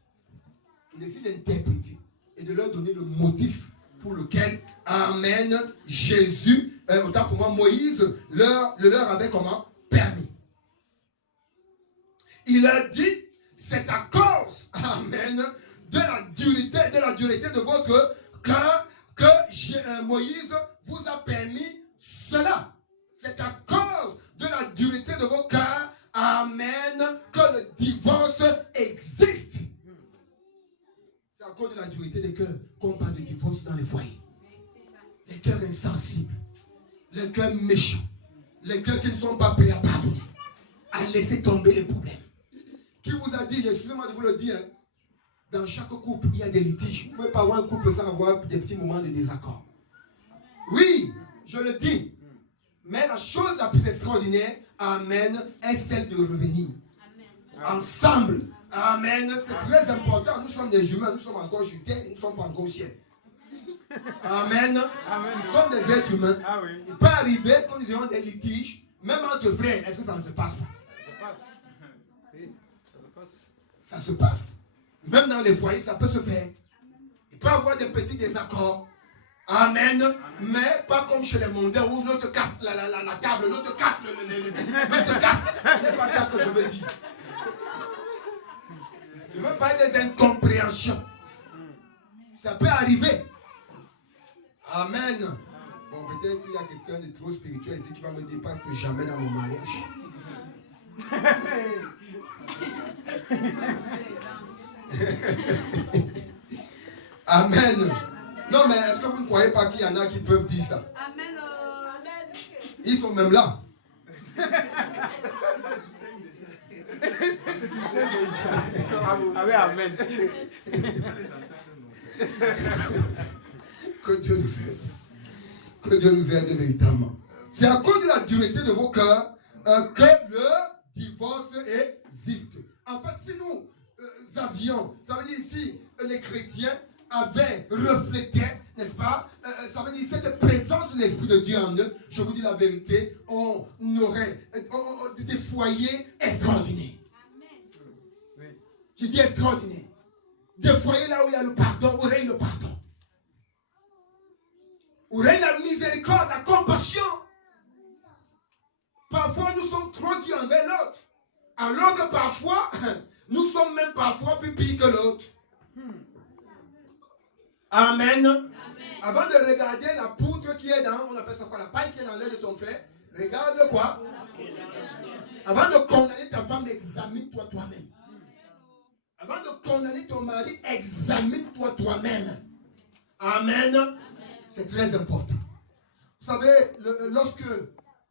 Il décide d'interpréter et de leur donner le motif pour lequel, amen, Jésus, autant pour moi, Moïse leur avait comment permis. Il a dit, c'est à cause, amen, de la dureté de votre cœur que Moïse vous a permis cela. C'est à cause de la dureté de vos cœurs, amen, que le divorce existe. C'est à cause de la dureté des cœurs qu'on parle de divorce dans les foyers. Les cœurs insensibles, les cœurs méchants, les cœurs qui ne sont pas prêts à pardonner, à laisser tomber les problèmes. Qui vous a dit, excusez-moi de vous le dire, dans chaque couple, il y a des litiges. Vous ne pouvez pas avoir un couple sans avoir des petits moments de désaccord. Oui, je le dis. Mais la chose la plus extraordinaire, amen, est celle de revenir. Amen. Ensemble. Amen. C'est très important. Nous sommes des humains, nous sommes encore chutés, nous ne sommes pas encore chiens. Amen. Amen. Nous sommes des êtres humains. Ah oui. Il peut arriver que nous ayons des litiges, même entre frères. Est-ce que ça ne se passe pas? Ça se passe. Même dans les foyers, ça peut se faire. Il peut y avoir des petits désaccords. Amen. Mais pas comme chez les mondains où l'autre casse la table, l'autre casse l'autre casse. Ce n'est pas ça que je veux dire. Je veux parler des incompréhensions. Ça peut arriver. Amen. Bon, peut-être il y a quelqu'un de trop spirituel ici qui va me dire, parce que jamais dans mon mariage. Amen. Non, mais est-ce que vous ne croyez pas qu'il y en a qui peuvent dire ça? Amen. Ils sont même là. Amen. Que Dieu nous aide. Que Dieu nous aide véritablement. C'est à cause de la dureté de vos cœurs que le divorce existe. En fait, si nous avions, ça veut dire ici, les chrétiens avaient reflété, n'est-ce pas, ça veut dire cette présence de l'Esprit de Dieu en eux, je vous dis la vérité, on aurait des foyers extraordinaires. Amen. Je dis extraordinaires. Des foyers là où il y a le pardon, où règne le pardon. Où règne la miséricorde, la compassion. Parfois nous sommes trop durs envers l'autre. Alors que parfois, nous sommes même parfois plus pires que l'autre. Amen. Amen. Avant de regarder la poutre qui est dans, on appelle ça quoi, la paille qui est dans l'œil de ton frère, regarde quoi? Avant de condamner ta femme, examine-toi toi-même. Avant de condamner ton mari, examine-toi toi-même. Amen. Amen. C'est très important. Vous savez, lorsque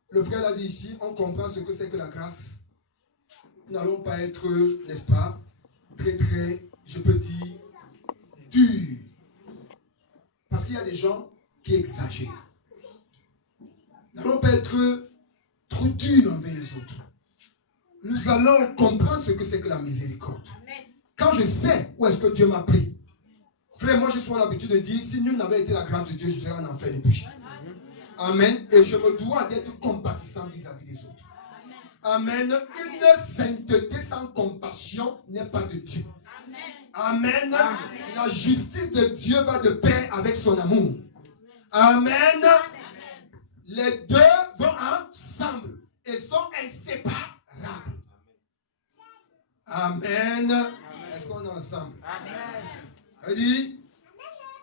le frère l'a dit ici, on comprend ce que c'est que la grâce. Nous n'allons pas être, n'est-ce pas, très, je peux dire, durs. Parce qu'il y a des gens qui exagèrent. n'allons pas être trop durs envers les autres. Nous allons comprendre ce que c'est que la miséricorde. Quand je sais où est-ce que Dieu m'a pris, frère, moi je suis à l'habitude de dire, si nul n'avait été la grâce de Dieu, je serais en enfer depuis. Amen. Et je me dois d'être compatissant vis-à-vis des autres. Amen. Une sainteté sans compassion n'est pas de Dieu. Amen. La justice de Dieu va de pair avec son amour. Amen. Les deux vont ensemble et sont inséparables. Amen. Est-ce qu'on est ensemble? Elle dit,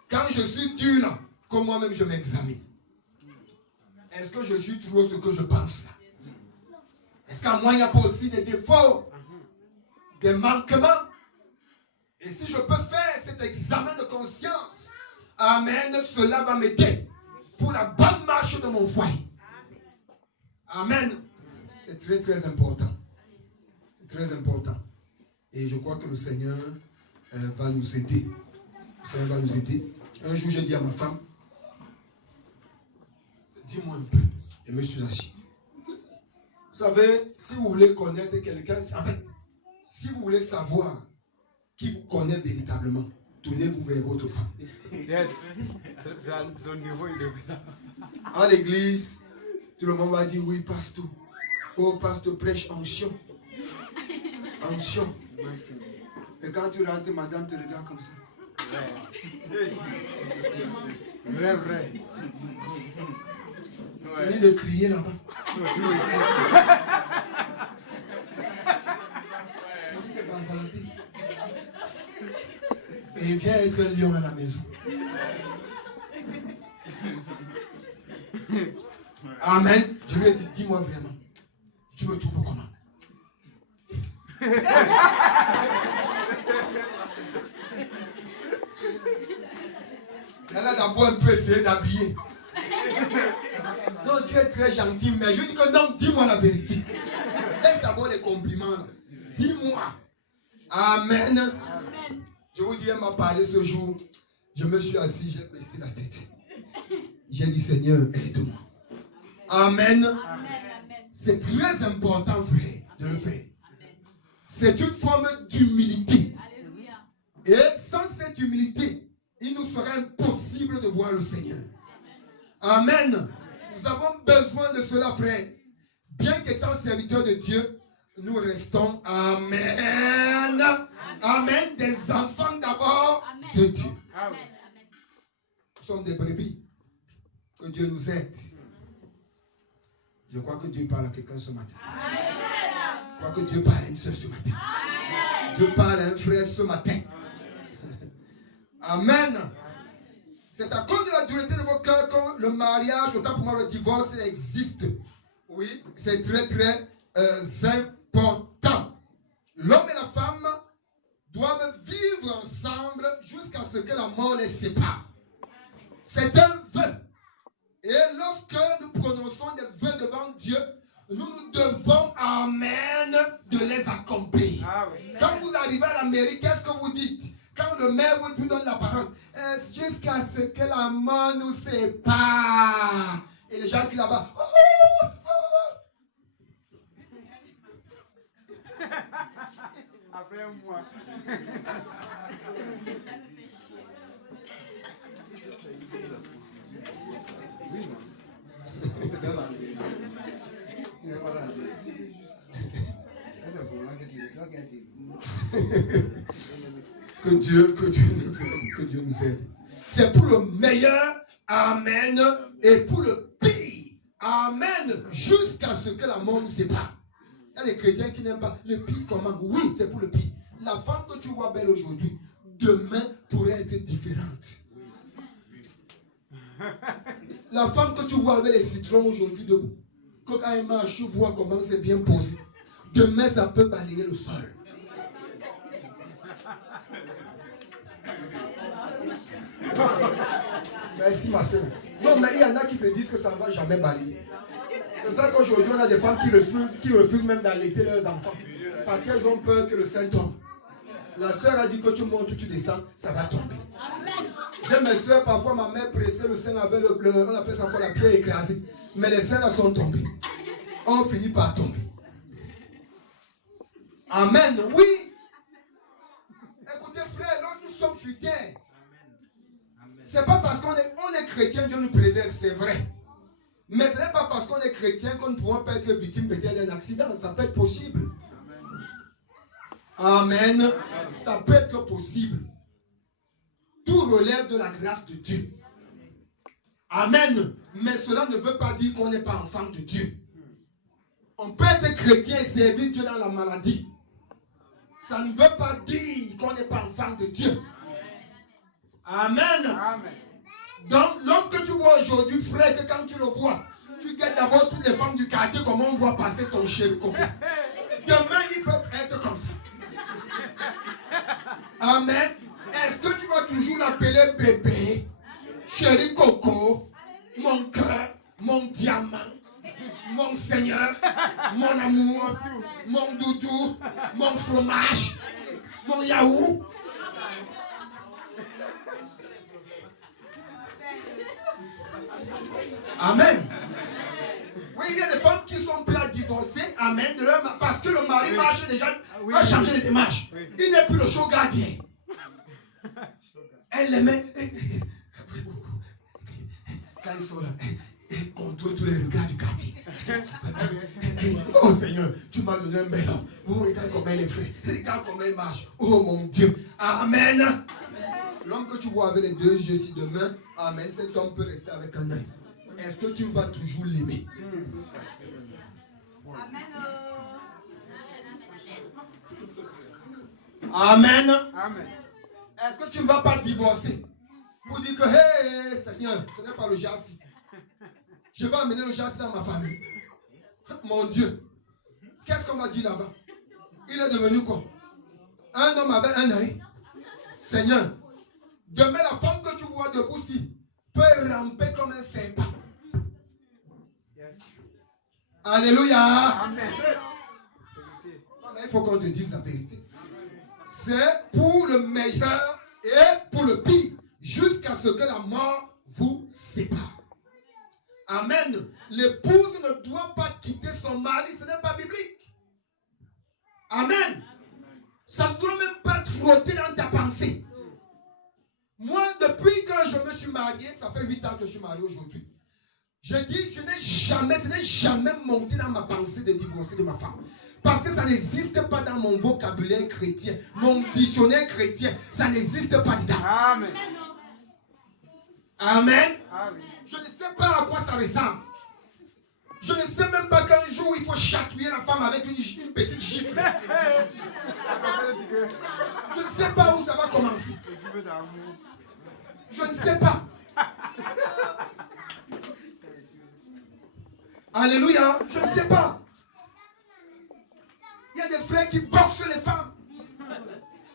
quand je suis dur là, comme moi-même je m'examine. Est-ce que je suis trop ce que je pense là? Est-ce qu'à moi il n'y a pas aussi des défauts, des manquements? Et si je peux faire cet examen de conscience, amen, cela va m'aider pour la bonne marche de mon foyer. Amen. C'est très très important. C'est très important. Et je crois que le Seigneur va nous aider. Le Seigneur va nous aider. Un jour, j'ai dit à ma femme, dis-moi un peu. Et je me suis assis. Vous savez, si vous voulez connaître quelqu'un, en fait, si vous voulez savoir qui vous connaît véritablement, tournez-vous vers votre femme. Yes. Son niveau, il est bien. À l'église, tout le monde va dire oui, pasteur. Oh, pasteur prêche onction. Onction. Et quand tu rentres, madame te regarde comme ça. Vrai, vrai. Fini de crier là-bas. Fini de bavarder. Et viens être un lion à la maison. Amen. Je lui ai dit, dis-moi vraiment. Tu me trouves comment? Elle a d'abord un peu essayé d'habiller. Non, tu es très gentil, mais je dis que non, dis-moi la vérité. Laisse d'abord les compliments là. Dis-moi. Amen. Amen. Je vous dis, elle m'a parlé ce jour. Je me suis assis, j'ai baissé la tête. J'ai dit, Seigneur, aide-moi. Amen. Amen. C'est très important, frère, de le faire. C'est une forme d'humilité. Et sans cette humilité, il nous serait impossible de voir le Seigneur. Amen. Nous avons besoin de cela, frère. Bien qu'étant serviteurs de Dieu, nous restons, amen, amen, des enfants d'abord de Dieu. Nous sommes des brebis. Que Dieu nous aide. Je crois que Dieu parle à quelqu'un ce matin. Je crois que Dieu parle à une soeur ce matin. Dieu parle à un frère ce matin. Amen. C'est à cause de la dureté de vos cœurs que le mariage, autant pour moi le divorce, existe. Oui, c'est très très important. L'homme et la femme doivent vivre ensemble jusqu'à ce que la mort les sépare. C'est un vœu. Et lorsque nous prononçons des vœux devant Dieu, nous devons, amen, de les accomplir. Ah oui. Quand vous arrivez à la mairie, qu'est-ce que vous dites? Quand le maire vous donne la parole, jusqu'à ce que la mort nous sépare. Et les gens qui là-bas, après moi. Que Dieu nous aide, que Dieu nous aide. C'est pour le meilleur, amen, et pour le pire, amen, jusqu'à ce que la mort nous sépare. Il y a des chrétiens qui n'aiment pas le pire comment. Oui, c'est pour le pire. La femme que tu vois belle aujourd'hui, demain pourrait être différente. La femme que tu vois avec les citrons aujourd'hui debout, quand elle marche, tu vois comment c'est bien posé. Demain, ça peut balayer le sol. Merci ma soeur. Non, mais il y en a qui se disent que ça ne va jamais balayer. C'est pour ça qu'aujourd'hui, on a des femmes qui refusent même d'allaiter leurs enfants. Parce qu'elles ont peur que le sein tombe. La soeur a dit que tu montes, tu descends, ça va tomber. J'ai mes soeurs, parfois ma mère pressait le sein avec on appelle ça encore la pierre écrasée. Mais les saints là sont tombés. On finit par tomber. Amen. Oui. Écoutez, frère, nous sommes sur terre. C'est pas parce qu'on est chrétien, Dieu nous préserve, c'est vrai. Mais ce n'est pas parce qu'on est chrétien qu'on ne pourra pas être victime peut-être d'un accident. Ça peut être possible. Amen. Amen. Ça peut être possible. Tout relève de la grâce de Dieu. Amen. Mais cela ne veut pas dire qu'on n'est pas enfant de Dieu. On peut être chrétien et servir Dieu dans la maladie. Ça ne veut pas dire qu'on n'est pas enfant de Dieu. Amen. Amen. Donc, l'homme que tu vois aujourd'hui, frère, que quand tu le vois, tu regardes d'abord toutes les femmes du quartier, comment on voit passer ton chéri coco. Demain, il peut être comme ça. Amen. Est-ce que tu vas toujours l'appeler bébé, chéri coco, mon cœur, mon diamant, mon Seigneur, mon amour, mon doudou, mon fromage, mon yaourt? Amen. Oui, il y a des femmes qui sont prêtes à divorcer, amen, de leur, parce que le mari marche déjà, a changé de démarche. Il n'est plus le show gardien. Elle les met. Quand ils sont là, ils contrôlent tous les regards du quartier. Oh Seigneur, tu m'as donné un bel homme. Oh, regarde comment il est frais. Regarde comment il marche. Oh mon Dieu. Amen. L'homme que tu vois avec les deux yeux si demain, amen, cet homme peut rester avec un œil. Est-ce que tu vas toujours l'aimer? Amen. Amen. Est-ce que tu ne vas pas divorcer pour dire que, hey, Seigneur, ce n'est pas le jassi. Je vais amener le jassi dans ma famille. Mon Dieu. Qu'est-ce qu'on m'a dit là-bas? Il est devenu quoi? Un homme avec un œil. Seigneur, demain la femme que tu vois debout ici peut ramper comme un serpent. Alléluia. Amen. Non, mais il faut qu'on te dise la vérité. C'est pour le meilleur et pour le pire, jusqu'à ce que la mort vous sépare. Amen. L'épouse ne doit pas quitter son mari, ce n'est pas biblique. Amen. Ça ne doit même pas trotter dans ta pensée. Moi, depuis quand je me suis marié, ça fait 8 ans que je suis marié aujourd'hui. Je dis, ce n'est jamais monté dans ma pensée de divorcer de ma femme. Parce que ça n'existe pas dans mon vocabulaire chrétien, mon dictionnaire chrétien, ça n'existe pas dedans. Amen. Amen. Amen. Je ne sais pas à quoi ça ressemble. Je ne sais même pas qu'un jour il faut chatouiller la femme avec une petite gifle. Je ne sais pas où ça va commencer. Je ne sais pas. Alléluia, je ne sais pas. Il y a des frères qui boxent les femmes.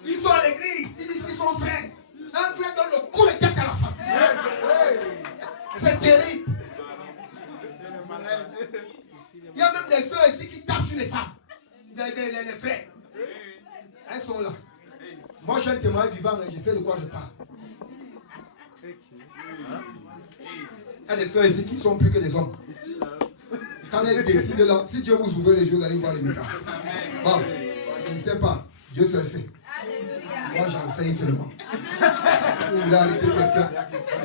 Ils sont à l'église, ils disent qu'ils sont frères. Un frère donne le coup de tête à la femme. C'est terrible. Il y a même des soeurs ici qui tapent sur les femmes. Les frères. Elles sont là. Moi j'ai un témoin vivant et je sais de quoi je parle. Il y a des soeurs ici qui sont plus que des hommes. Quand elles décident là, si Dieu vous ouvre les yeux, vous allez voir les miracles. Bon, je ne sais pas. Dieu seul sait. Moi j'enseigne seulement. Il a arrêté quelqu'un,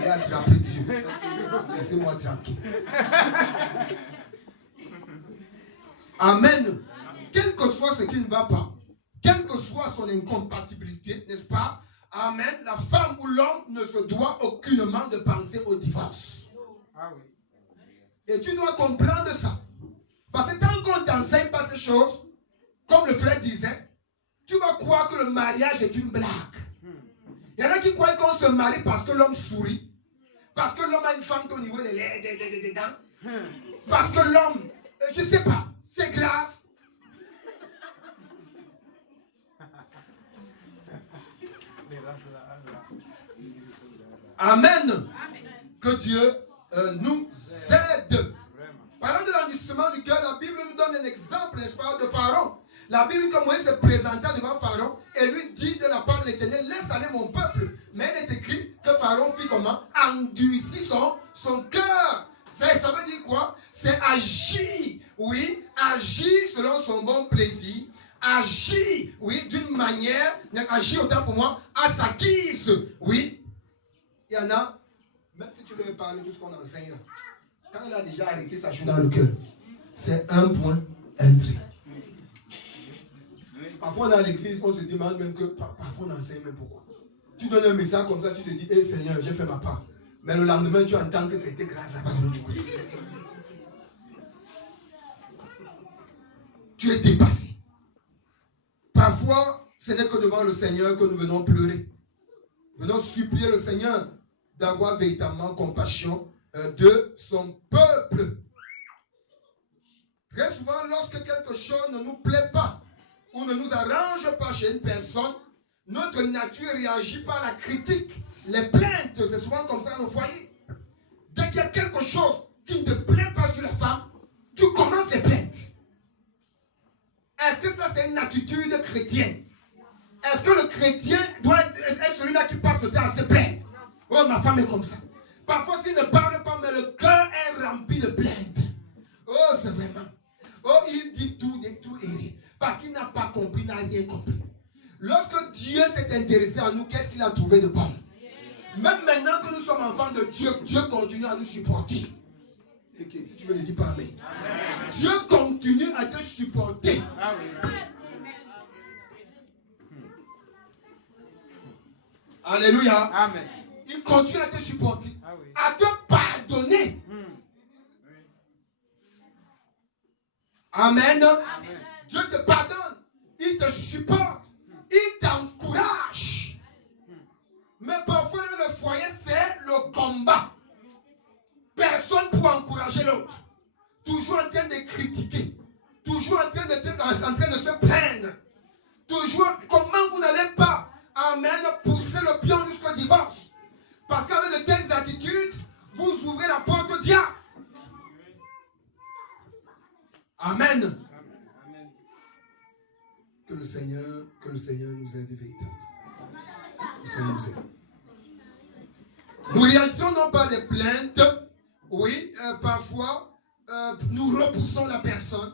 il a attrapé Dieu. Laissez-moi tranquille. Amen. Quel que soit ce qui ne va pas, quelle que soit son incompatibilité, n'est-ce pas? Amen. La femme ou l'homme ne se doit aucunement de penser au divorce. Ah oui. Et tu dois comprendre ça. Parce que tant qu'on ne t'enseigne pas ces choses, comme le frère disait, tu vas croire que le mariage est une blague. Il y en a qui croient qu'on se marie parce que l'homme sourit. Parce que l'homme a une femme au niveau des dents. Parce que l'homme, je ne sais pas, c'est grave. Amen. Que Dieu nous aide. Parlant de l'endurcissement du cœur, la Bible nous donne un exemple, n'est-ce pas, de Pharaon. La Bible, comme Moïse se présenta devant Pharaon et lui dit de la part de l'Éternel, laisse aller mon peuple. Mais il est écrit que Pharaon fit comment? Endurcit son cœur. Ça veut dire quoi? C'est agir, oui, agir selon son bon plaisir, agir, oui, d'une manière, agir autant pour moi, à sa guise, oui. Il y en a, même si tu leur parles de tout ce qu'on enseigne là, quand il a déjà arrêté sa joue dans le cœur, c'est un point, un trait. Parfois on est à l'église, on se demande même que, parfois on enseigne même pourquoi. Tu donnes un message comme ça, tu te dis, hé Seigneur, j'ai fait ma part. Mais le lendemain, tu entends que c'était grave là-bas de l'autre côté. Tu es dépassé. Parfois, ce n'est que devant le Seigneur que nous venons pleurer. Nous venons supplier le Seigneur d'avoir véritablement compassion de son peuple. Très souvent, lorsque quelque chose ne nous plaît pas ou ne nous arrange pas chez une personne, notre nature réagit par la critique, les plaintes. C'est souvent comme ça dans nos foyers. Dès qu'il y a quelque chose qui ne te plaît pas sur la femme, tu commences les plaintes. Est-ce que ça c'est une attitude chrétienne? Est-ce que le chrétien doit être celui-là qui passe le temps à se plaindre? Oh, ma femme est comme ça. Parfois, s'il ne parle pas, mais le cœur est rempli de plaintes. Oh, c'est vraiment. Oh, il dit tout et rien. Parce qu'il n'a pas compris, n'a rien compris. Lorsque Dieu s'est intéressé à nous, qu'est-ce qu'il a trouvé de bon? Même maintenant que nous sommes enfants de Dieu, Dieu continue à nous supporter. Okay, si tu veux ne dis pas amen. Amen. Dieu continue à te supporter. Ah oui. Alléluia. Amen. Il continue à te supporter. Ah oui. À te pardonner. Amen. Amen. Dieu te pardonne. Il te supporte. Il t'encourage. Mais parfois dans le foyer, c'est le combat. Personne pour encourager l'autre. Toujours en train de critiquer. Toujours en train de se plaindre. Toujours, comment vous n'allez pas, amen, pousser le pion jusqu'au divorce? Parce qu'avec de telles attitudes, vous ouvrez la porte au diable. Amen. Que le Seigneur nous aide véritablement. Le Seigneur nous aide. Nous réagissons non pas des plaintes. Oui, parfois, nous repoussons la personne.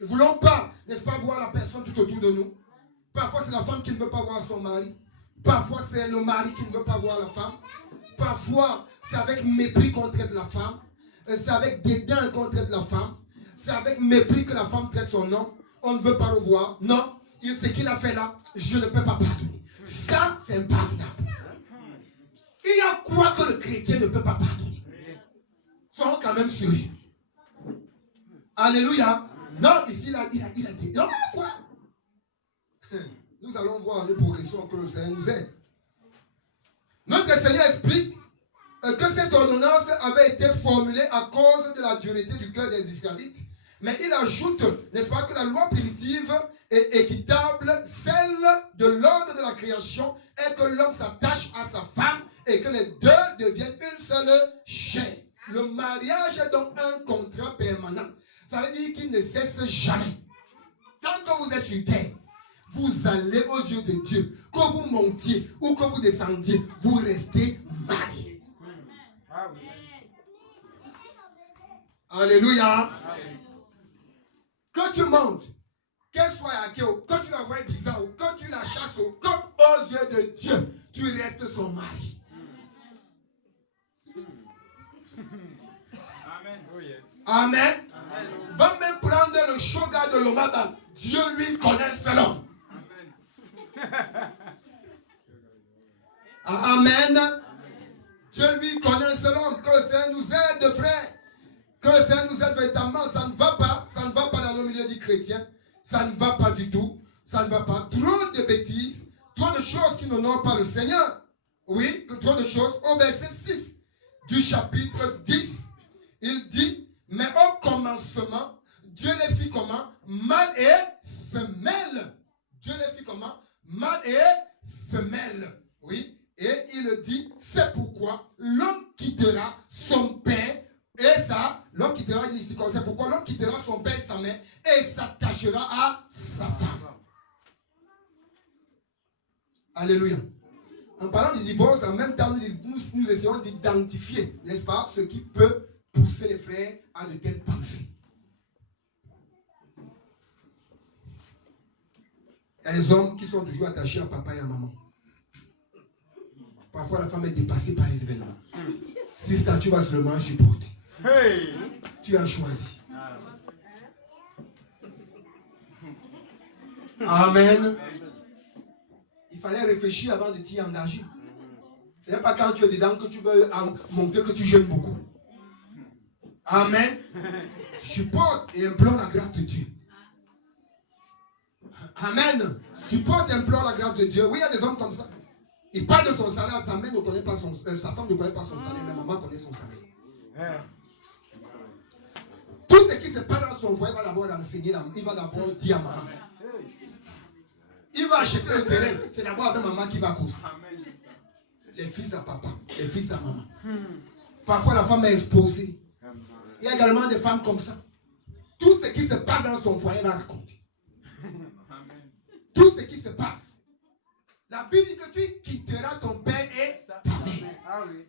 Nous ne voulons pas, n'est-ce pas, voir la personne tout autour de nous. Parfois, c'est la femme qui ne veut pas voir son mari. Parfois, c'est le mari qui ne veut pas voir la femme. Parfois, c'est avec mépris qu'on traite la femme. C'est avec dédain qu'on traite la femme. C'est avec mépris que la femme traite son homme. On ne veut pas le voir. Non, ce qu'il a fait là, je ne peux pas pardonner. Ça, c'est impardonnable. Il y a quoi que le chrétien ne peut pas pardonner? Soyons quand même sérieux. Alléluia. Non, ici, il a dit. Non, quoi? Nous allons voir une progression que le Seigneur nous aide. Notre Seigneur explique que cette ordonnance avait été formulée à cause de la dureté du cœur des Israélites. Mais il ajoute, n'est-ce pas, que la loi primitive est équitable, celle de l'ordre de la création est que l'homme s'attache à sa femme et que les deux deviennent une seule chair. Le mariage est donc un contrat permanent. Ça veut dire qu'il ne cesse jamais. Tant que vous êtes sur terre, vous allez aux yeux de Dieu. Que vous montiez ou que vous descendiez, vous restez mariés. Alléluia. Que tu montes, qu'elle soit Akeo, que tu la vois bizarre, que tu la chasses, comme aux yeux de Dieu, tu restes son mari. Amen. Amen. Amen. Va même prendre le shoga de l'Omaba. Dieu lui connaît seul homme. Amen. Amen. Dieu lui connaît seul homme. Que le Seigneur nous aide, frère. Que le Seigneur nous aide véritablement. Ça ne va pas. Ça ne va pas dans nos milieux dits chrétiens. Ça ne va pas du tout. Ça ne va pas. Trop de bêtises. Trop de choses qui n'honorent pas le Seigneur. Oui, trop de choses. Au verset 6 du chapitre 10, il dit, mais au commencement, Dieu les fit comment? Mâle et femelle. Dieu les fit comment? Mâle et femelle. Oui. Et il dit, c'est pourquoi l'homme quittera son père et ça, l'homme quittera, il dit ici, c'est pourquoi l'homme quittera son père et sa mère et s'attachera à sa femme. Alléluia. En parlant du divorce, en même temps, nous essayons d'identifier, n'est-ce pas, ce qui peut pousser les frères à de telles pensées. Il y a des hommes qui sont toujours attachés à papa et à maman. Parfois, la femme est dépassée par les événements. Si tu vas seulement supporter. Hey! Tu as choisi. Amen. Il fallait réfléchir avant de t'y engager. Ce n'est pas quand tu es dedans que tu veux montrer que tu gênes beaucoup. Amen. Supporte et implore la grâce de Dieu. Amen. Supporte et implore la grâce de Dieu. Oui, il y a des hommes comme ça. Il parle de son salaire, sa mère ne connaît pas sa femme ne connaît pas son salaire, mais maman connaît son salaire. Tout ce qui se passe dans son foyer, il va d'abord renseigner, il va d'abord dire à maman. Il va acheter le terrain, c'est d'abord avec maman qui va causer. Les fils à papa, les fils à maman. Parfois la femme est exposée. Il y a également des femmes comme ça. Tout ce qui se passe dans son foyer, elle va raconter. Tout ce qui se passe. La Bible dit que tu quitteras ton père et ta mère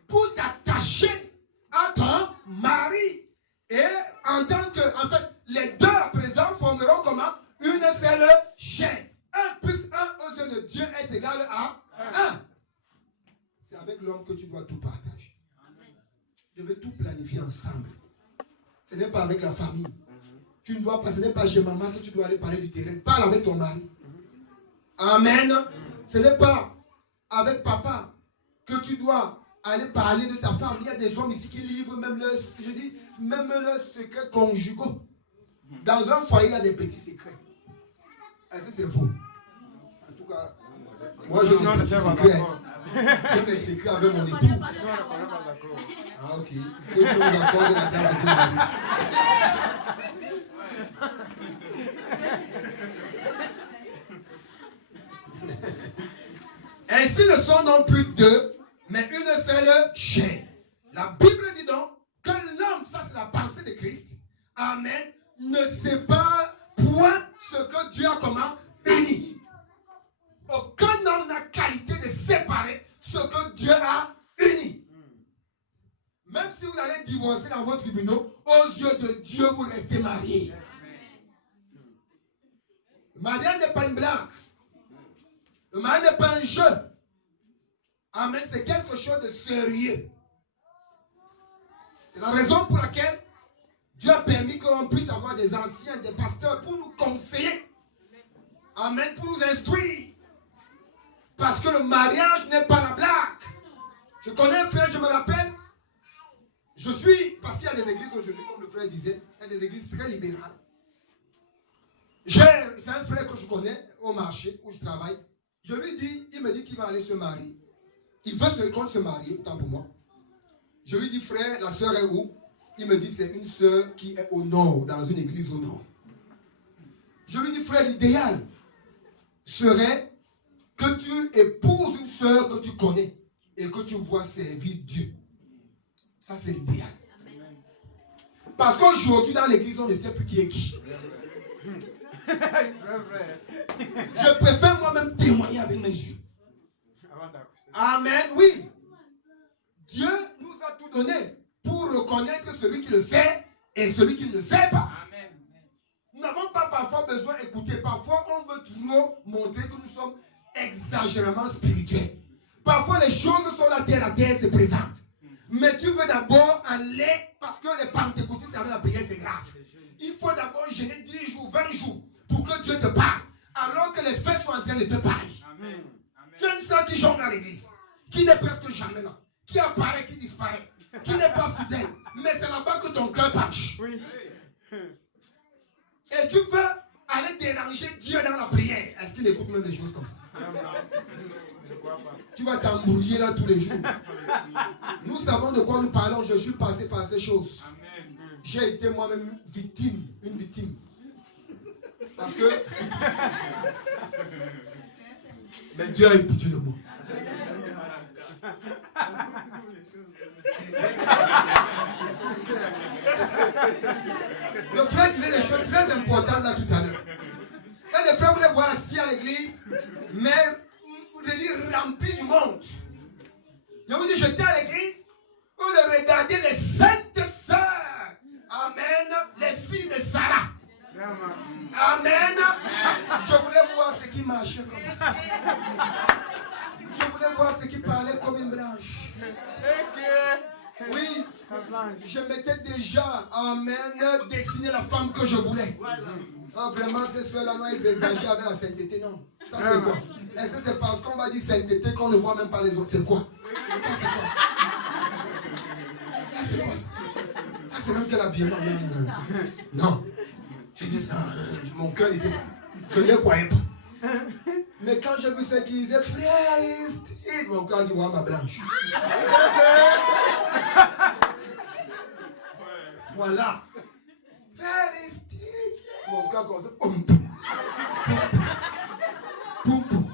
pour t'attacher à ton mari. Et en tant que, en fait, les deux à présent formeront comment? Une seule chair. 1 plus 1 aux yeux de Dieu est égal à 1. C'est avec l'homme que tu dois tout partager. Tu veux tout planifier ensemble. Ce n'est pas avec la famille. Tu ne dois pas, ce n'est pas chez maman que tu dois aller parler du terrain. Parle avec ton mari. Amen. Ce n'est pas avec papa que tu dois aller parler de ta femme. Il y a des hommes ici qui livrent même leurs secrets conjugaux. Dans un foyer, il y a des petits secrets. Est-ce que c'est faux? En tout cas, moi j'ai des petits secrets. J'ai mes secrets avec mon épouse. Ah ok. Que Dieu vous accorde la grâce de vous marier. Ainsi ne sont non plus deux, mais une seule chair. La Bible dit donc que l'homme, ça c'est la pensée de Christ, amen, ne sépare point ce que Dieu a comment uni. Aucun homme n'a qualité de séparer ce que Dieu a uni. Même si vous allez divorcer dans vos tribunaux, aux yeux de Dieu, vous restez mariés. Le mariage n'est pas une blague. Le mariage n'est pas un jeu. Amen, c'est quelque chose de sérieux. C'est la raison pour laquelle Dieu a permis qu'on puisse avoir des anciens, des pasteurs pour nous conseiller. Amen, pour nous instruire. Parce que le mariage n'est pas la blague. Je connais un frère, je me rappelle. Parce qu'il y a des églises aujourd'hui, comme le frère disait, il y a des églises très libérales. C'est un frère que je connais au marché où je travaille. Je lui dis, il me dit qu'il va aller se marier. Il compte se marier, tant pour moi. Je lui dis, frère, la sœur est où? Il me dit, c'est une sœur qui est au nord, dans une église au nord. Je lui dis, frère, l'idéal serait que tu épouses une sœur que tu connais et que tu vois servir Dieu. Ça, c'est l'idéal. Parce qu'aujourd'hui, dans l'église, on ne sait plus qui est qui. Je préfère moi-même témoigner avec mes yeux. Amen, oui. Dieu nous a tout donné pour reconnaître celui qui le sait et celui qui ne le sait pas. Nous n'avons pas parfois besoin d'écouter. Parfois, on veut trop montrer que nous sommes exagérément spirituels. Parfois, les choses sont la terre à terre, se présentent. Mais tu veux d'abord aller, parce que les pentecôtistes avec la prière, c'est grave. Il faut d'abord gêner 10 jours, 20 jours, pour que Dieu te parle. Alors que les faits sont en train de te parler. Amen. Tu as une soeur qui jongle à l'église, qui n'est presque jamais là, qui apparaît, qui disparaît, qui n'est pas fidèle. Mais c'est là-bas que ton cœur penche. Oui. Et tu veux aller déranger Dieu dans la prière. Est-ce qu'il écoute même des choses comme ça? Tu vas t'embrouiller là tous les jours. Nous savons de quoi nous parlons. Je suis passé par ces choses. J'ai été moi-même victime, une victime. Parce que mais Dieu a eu pitié de moi. Le frère disait des choses très importantes là tout à l'heure. Il y a des frères, vous les voyez assis à l'église, mais vous devez dire remplis du monde. Je vous dis, j'étais à l'église pour regarder les saintes sœurs marchait comme ça. Je voulais voir ce qui parlait comme une branche. Oui, je m'étais déjà, amen, dessiné la femme que je voulais. Ah, vraiment, ces soeurs-là, non, ils exagèrent avec la sainteté, non. Ça, c'est quoi? Est-ce que c'est parce qu'on va dire sainteté qu'on ne voit même pas les autres? C'est quoi? Ça, c'est quoi? Ça, c'est quoi ça? Ça, c'est même que l'habillement. Non. J'ai dit ça, mon cœur n'était pas. Je ne les voyais pas. Mais quand j'ai vu ce qu'ils disaient, frère, mon cœur dit, ouais, ma blanche. Voilà. Frère, mon cœur comme ça. Poum, poum. Poum, poum.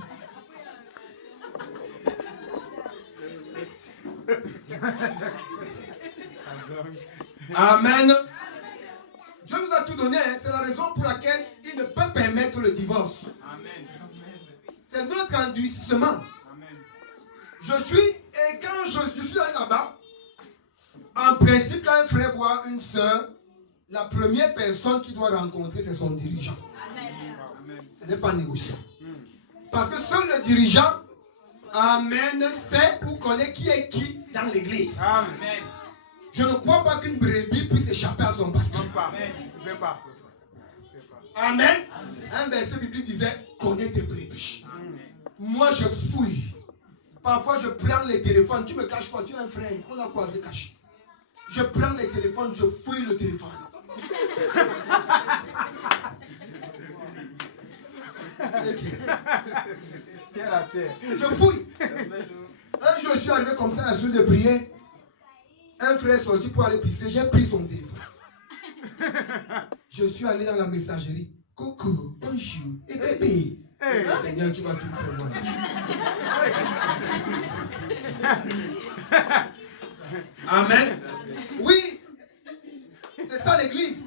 Amen. Dieu nous a tout donné, hein. C'est la raison pour laquelle il ne peut permettre le divorce. Amen. C'est notre endurcissement. Je suis, et quand je suis allé là-bas, en principe, quand un frère voit une soeur, la première personne qu'il doit rencontrer, c'est son dirigeant. Amen. Ce n'est pas négociable. Parce que seul le dirigeant, amen, sait ou connaît qui est qui dans l'église. Amen. Je ne crois pas qu'une brebis puisse échapper à son pasteur. Amen. Amen. Un verset biblique disait, connais tes brebis. Moi, je fouille. Parfois, je prends les téléphones. Tu me caches quoi? Tu es un frère. On a quoi se cacher? Je prends les téléphones, je fouille le téléphone. Je fouille. Un jour, je suis arrivé comme ça à la salle de prière. Un frère sorti pour aller pisser. J'ai pris son téléphone. Je suis allé dans la messagerie. Coucou, bonjour. Et bébé. Hey. Seigneur, tu vas tout faire moi ici. Amen. Oui, c'est ça l'église.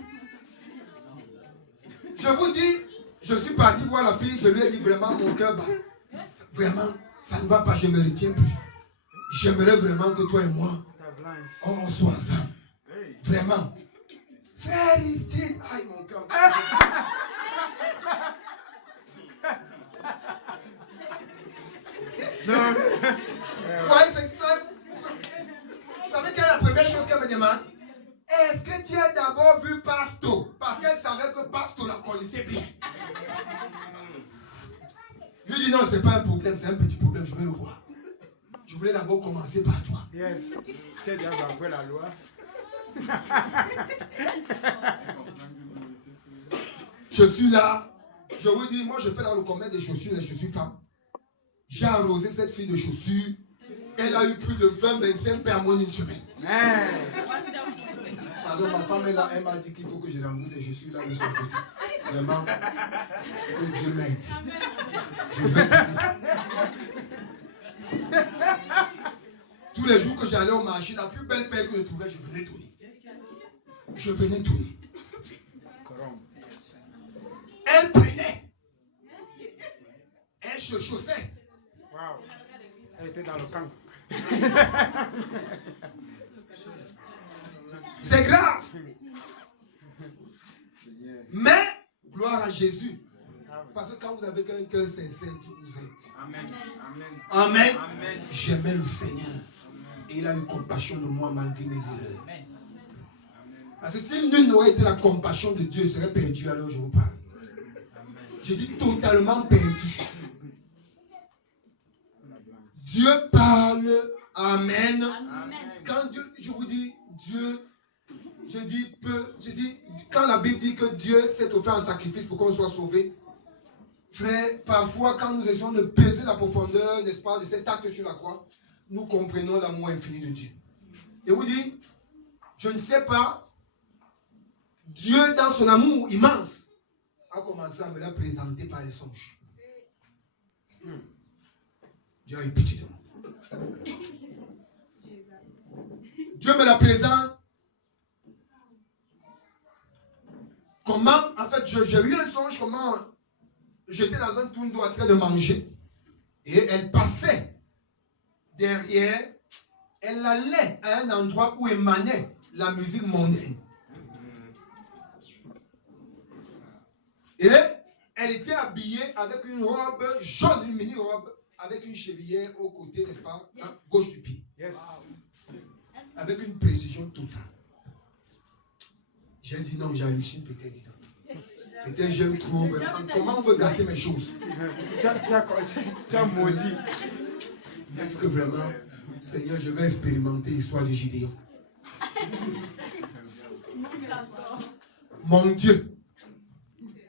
Je vous dis, je suis parti voir la fille, je lui ai dit vraiment mon cœur bat. Vraiment, ça ne va pas, je ne me retiens plus. J'aimerais vraiment que toi et moi, on soit ensemble. Vraiment. Frère, il dit, aïe mon cœur. Ouais, c'est ça. Vous savez quelle est la première chose qu'elle me demande? Est-ce que tu as d'abord vu Pasto? Parce qu'elle savait que Pasto la connaissait bien. Je lui dis non, c'est pas un problème, c'est un petit problème, je vais le voir. Je voulais d'abord commencer par toi. Yes. Tu as déjà compris la loi. Je suis là. Je vous dis, moi je fais dans le commerce des chaussures, je suis femme. J'ai arrosé cette fille de chaussures. Elle a eu plus de 20-25 paires en une semaine. Pardon, ma femme est là, elle m'a dit qu'il faut que je rembourse et je suis là où son petit. Vraiment, que Dieu m'aide. Je veux donner. Tous les jours que j'allais au marché, la plus belle paire que je trouvais, je venais donner. Je venais donner. Elle prenait. Elle se chaussait. Wow. Elle était dans le camp. C'est grave. Mais, gloire à Jésus. Parce que quand vous avez un cœur sincère, Dieu vous aide. Amen. Amen. Amen. J'aimais le Seigneur. Amen. Et il a eu compassion de moi malgré mes erreurs. Amen. Parce que si nul n'aurait été la compassion de Dieu, il serait perdu alors je vous parle. Je dis totalement perdu. Dieu parle. Amen. Amen. Quand Dieu, je vous dis, Dieu, je dis, quand la Bible dit que Dieu s'est offert en sacrifice pour qu'on soit sauvé, frère, parfois quand nous essayons de peser la profondeur, n'est-ce pas, de cet acte sur la croix, nous comprenons l'amour infini de Dieu. Et vous dit, je ne sais pas, Dieu dans son amour immense a commencé à me la présenter par les songes. Dieu a eu pitié de moi. Dieu me la présente. Comment, en fait, j'ai eu un songe, comment j'étais dans un tourne en train de manger. Et elle passait derrière, elle allait à un endroit où émanait la musique mondaine. Et Elle était habillée avec une robe jaune, une mini-robe, avec une chevillère au côté, n'est-ce pas, à gauche du pied. Yes. Avec une précision totale. J'ai dit non, j'hallucine peut-être. Peut-être j'aime trop. Comment on veut gâter mes choses? Tu as maudit. Il a dit que vraiment, Seigneur, je vais expérimenter l'histoire de Gédéon. Mon Dieu,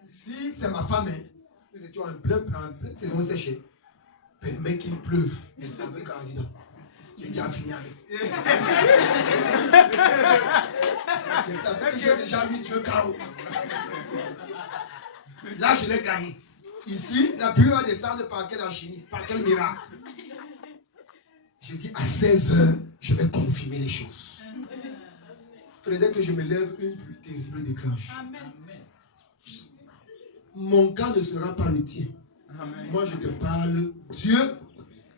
si c'est ma femme, nous étions en pleine saison séchée, permet qu'il pleuve. Elle savait qu'elle a dit non. J'ai déjà fini avec. Je savais que j'ai déjà mis Dieu KO. Là, je l'ai gagné. Ici, la pluie va descendre par quelle alchimie, par quel miracle? J'ai dit à 16h, je vais confirmer les choses. Il faudrait que je me lève, une pluie terrible déclenche. Mon cas ne sera pas le tien. Amen. Moi, je te parle. Dieu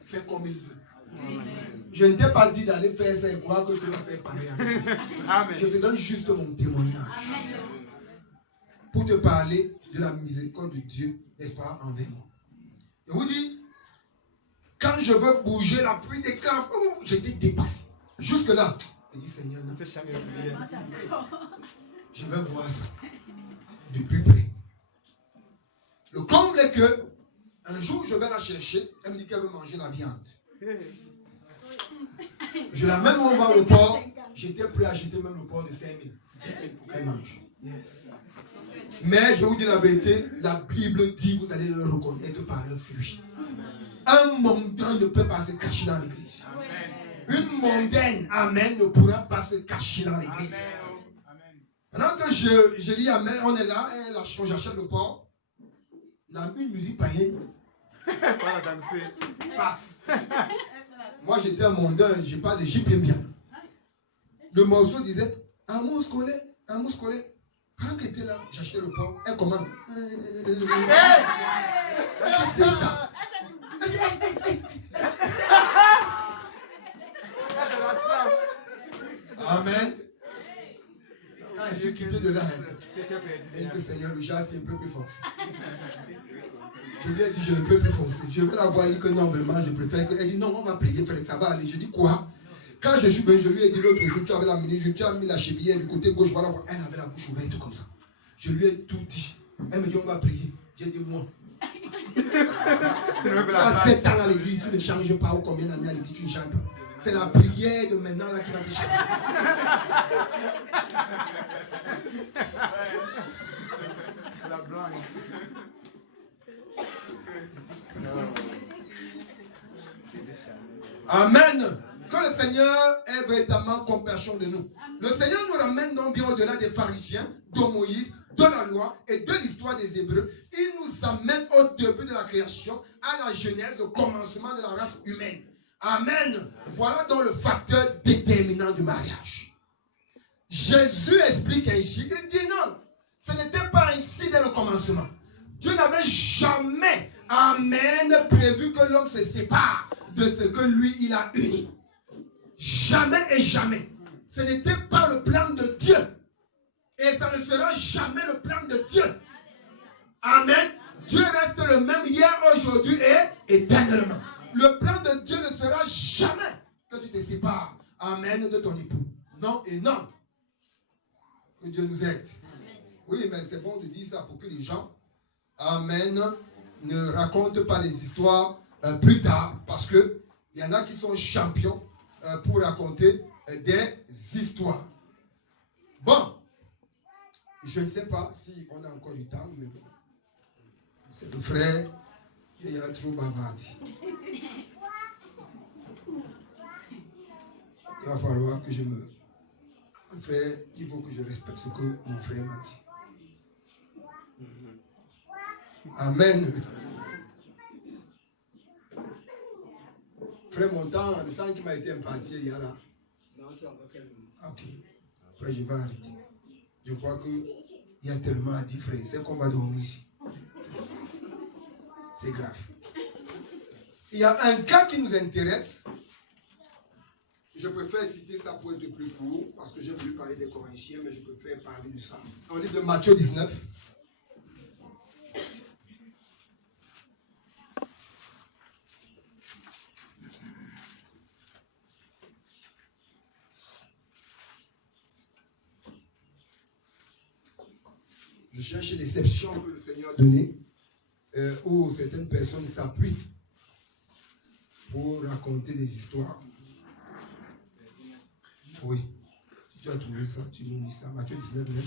fait comme il veut. Amen. Je ne t'ai pas dit d'aller faire ça et croire que tu vas faire pareil avec moi. Je te donne juste mon témoignage. Amen. Pour te parler de la miséricorde de Dieu, n'est-ce pas, envers moi. Je vous dis, quand je veux bouger, la pluie déclenche. J'étais dépassé. Jusque-là, je dis, Seigneur, non. Je vais voir ça de plus près. Le comble est que, un jour, je vais la chercher. Elle me dit qu'elle veut manger la viande. Je l'amène au vend le porc. J'étais prêt à acheter même le porc de 5 000. 10 000 pour qu'elle mange. Mais je vous dis la vérité, la Bible dit, vous allez le reconnaître par leur fruit. Un mondain ne peut pas se cacher dans l'église. Une mondaine, amen, ne pourra pas se cacher dans l'église. Pendant que je lis amen, on est là, j'achète le porc. Une musique païenne passe. Moi j'étais un mondain, j'ai pas de j'aime bien. Le morceau disait Amos Collet. Quand elle était là, j'achetais le porc, elle commande. Amen. Quand elle s'est quittée de là, elle dit que Seigneur, le jazz c'est un peu plus forcé. Je lui ai dit, je ne peux plus foncer. Je vais la voir, elle dit que non, vraiment, je préfère que. Elle dit, non, on va prier, frère, ça va aller. Je dis, quoi? Quand je suis venu, je lui ai dit l'autre jour, tu avais la minute, tu as mis la chevillère du côté gauche, voilà, elle avait la bouche ouverte comme ça. Je lui ai tout dit. Elle me dit, on va prier. J'ai dit, moi. Tu as 7 ans à l'église, tu ne changes pas, ou combien d'années à l'église, tu ne changes pas. C'est la prière de maintenant là qui va te changer. C'est la blague. Amen. Que le Seigneur ait véritablement compassion de nous. Le Seigneur nous ramène donc bien au-delà des pharisiens, de Moïse, de la loi et de l'histoire des Hébreux. Il nous amène au début de la création, à la genèse, au commencement de la race humaine. Amen. Voilà donc le facteur déterminant du mariage. Jésus explique ainsi, il dit non, ce n'était pas ainsi dès le commencement. Dieu n'avait jamais, amen, prévu que l'homme se sépare de ce que lui, il a uni. Jamais et jamais. Ce n'était pas le plan de Dieu. Et ça ne sera jamais le plan de Dieu. Amen. Dieu reste le même hier, aujourd'hui et éternellement. Le plan de Dieu ne sera jamais que tu te sépares. Amen, de ton époux. Non et non. Que Dieu nous aide. Oui, mais c'est bon de dire ça pour que les gens, amen, ne racontent pas les histoires plus tard. Parce qu'il y en a qui sont champions pour raconter des histoires. Bon, je ne sais pas si on a encore du temps, mais bon. C'est le frère qui a trop bavardé. Il va falloir que je me... Le frère, il faut que je respecte ce que mon frère m'a dit. Amen. Frère, mon temps, le temps qui m'a été imparti, il y a là. Non, c'est encore 15 minutes. Ok. Après, je vais arrêter. Je crois qu'il y a tellement à dire, frère. C'est qu'on va dormir ici. C'est grave. Il y a un cas qui nous intéresse. Je préfère citer ça pour être plus court, parce que j'ai voulu parler des Corinthiens, mais je préfère parler de ça. Dans le livre de Matthieu 19. cherche l'exception que le Seigneur a donnée, où certaines personnes s'appuient pour raconter des histoires. Oui. Si tu as trouvé ça, tu nous lis ça. Matthieu 19, 9.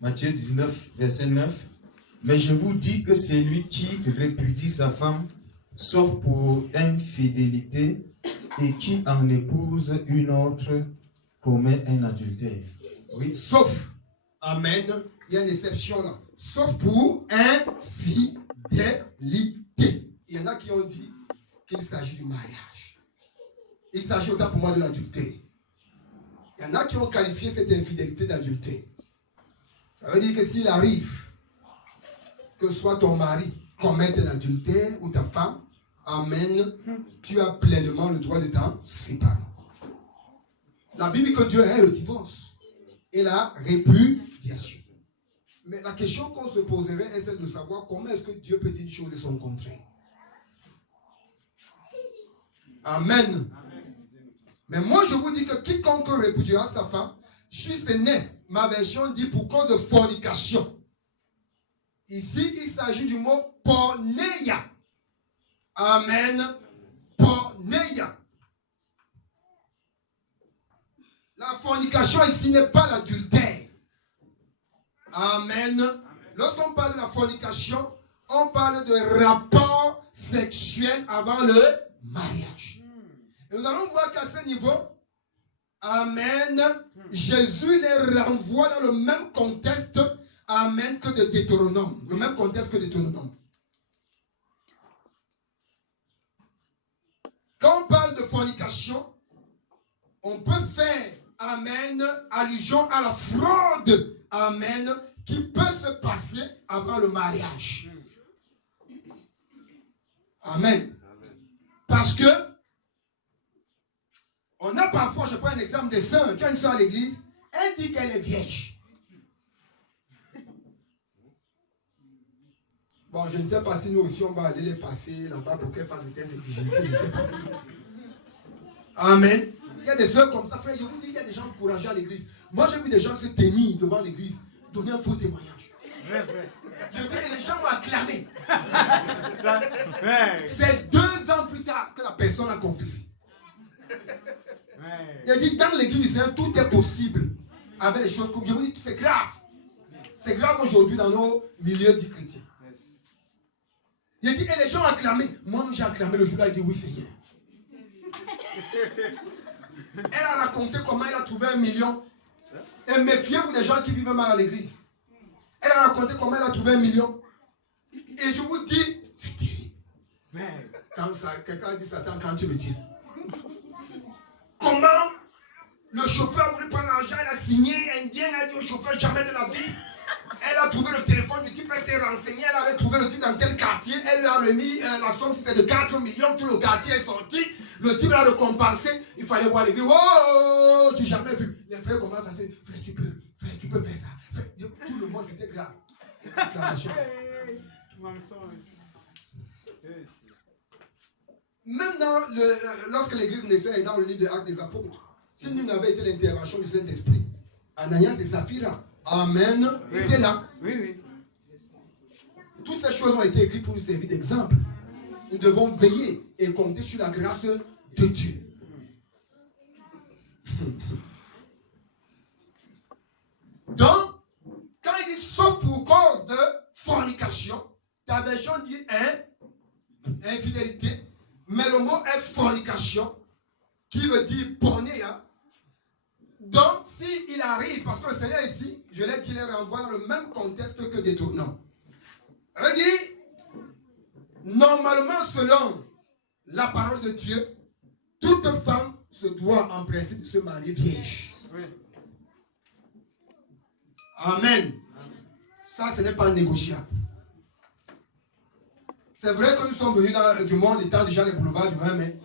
Matthieu 19, verset 9. Mais je vous dis que celui qui répudie sa femme, sauf pour infidélité, et qui en épouse une autre, commet un adultère. Oui, sauf. Amen. Il y a une exception là. Sauf pour infidélité. Il y en a qui ont dit qu'il s'agit du mariage. Il s'agit autant pour moi de l'adultère. Il y en a qui ont qualifié cette infidélité d'adultère. Ça veut dire que s'il arrive que soit ton mari commette un adultère ou ta femme, amen, tu as pleinement le droit de t'en séparer. La Bible dit que Dieu est le divorce et la répudiation. Mais la question qu'on se poserait est celle de savoir comment est-ce que Dieu peut dire une chose et son contraire. Amen. Mais moi je vous dis que quiconque répudiera sa femme, juste né, ma version dit pour cause de fornication. Ici, il s'agit du mot porneia. Amen. Porneia. La fornication ici n'est pas l'adultère. Amen. Lorsqu'on parle de la fornication, on parle de rapport sexuel avant le mariage. Et nous allons voir qu'à ce niveau, amen, Jésus les renvoie dans le même contexte, amen, que de Deutéronome. Le même contexte que Deutéronome. Quand on parle de fornication, on peut faire, amen, allusion à la fraude, amen, qui peut se passer avant le mariage. Amen. Parce que on a parfois, je prends un exemple des sœurs, tu as une sœur à l'église, elle dit qu'elle est vierge. Bon, je ne sais pas si nous aussi on va aller les passer là-bas pour qu'elles passent le test de virginité, je ne sais pas. Amen. Il y a des sœurs comme ça, frère, je vous dis, il y a des gens encouragés à l'église. Moi, j'ai vu des gens se tenir devant l'église, donner un faux témoignage. Je dis, et les gens m'ont acclamé. C'est 2 ans plus tard que la personne a confessé. Il dit, dans l'église du Seigneur, tout est possible. Avec les choses comme je vous dis, c'est grave. C'est grave aujourd'hui dans nos milieux dits chrétiens. Il dit, et les gens ont acclamé. Moi, j'ai acclamé le jour-là, il dit, oui, Seigneur. Elle a raconté comment elle a trouvé 1 million. Et méfiez-vous des gens qui vivent mal à l'église. Elle a raconté comment elle a trouvé 1 million. Et je vous dis, c'est terrible. Quand quelqu'un dit Satan, quand tu me dis. Comment le chauffeur voulait prendre l'argent, elle a signé, indien, elle a dit au chauffeur jamais de la vie. Elle a trouvé le téléphone du type, elle s'est renseignée, elle avait trouvé le type dans quel quartier, elle lui a remis la somme, si c'est de 4 millions, tout le quartier est sorti, le type l'a récompensé, il fallait voir les vies, oh, tu n'as jamais vu. Les frères commencent à dire, frère, tu peux faire ça. Frère, tout le monde, c'était grave. Même lorsque l'église naissait dans le livre des Actes des Apôtres, si nous n'avait été l'intervention du Saint-Esprit, Ananias et Saphira, amen, étaient là. Oui. Toutes ces choses ont été écrites pour nous servir d'exemple. Nous devons veiller et compter sur la grâce de Dieu. Donc, quand il dit sauf pour cause de fornication, ta version dit infidélité, mais le mot est fornication, qui veut dire pornéa. Donc, s'il arrive, parce que le Seigneur ici, je l'ai dit, il renvoie dans le même contexte que Deutéronome. Il dit, normalement, selon la parole de Dieu, toute femme se doit en principe de se marier vierge. Oui. Amen. Ça, ce n'est pas négociable. C'est vrai que nous sommes venus du monde étant déjà les boulevards du 20 mai.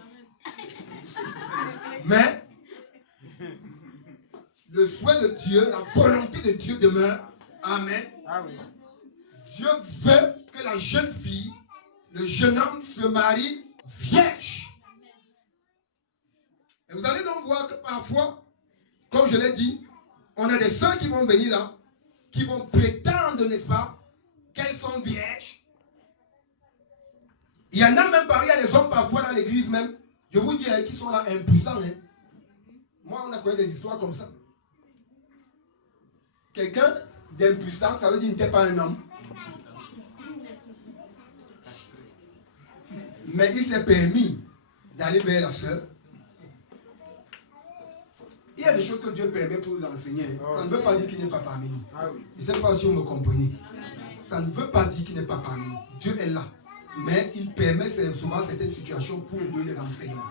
Mais le souhait de Dieu, la volonté de Dieu demeure. Amen. Ah oui. Dieu veut que la jeune fille, le jeune homme se marie vierge. Et vous allez donc voir que parfois, comme je l'ai dit, on a des sœurs qui vont venir là. qui vont prétendre, n'est-ce pas, qu'elles sont vierges. Il y en a même parmi, il y a des hommes parfois dans l'église même, je vous dis, qui sont là impuissants. Hein. Moi, on a connu des histoires comme ça. Quelqu'un d'impuissant, ça veut dire qu'il n'était pas un homme. Mais il s'est permis d'aller vers la sœur. Il y a des choses que Dieu permet pour nous enseigner. Ça ne veut pas dire qu'il n'est pas parmi nous. Je ne sais pas si vous me comprenez. Ça ne veut pas dire qu'il n'est pas parmi nous. Dieu est là. Mais il permet souvent certaines situations pour nous donner des enseignements.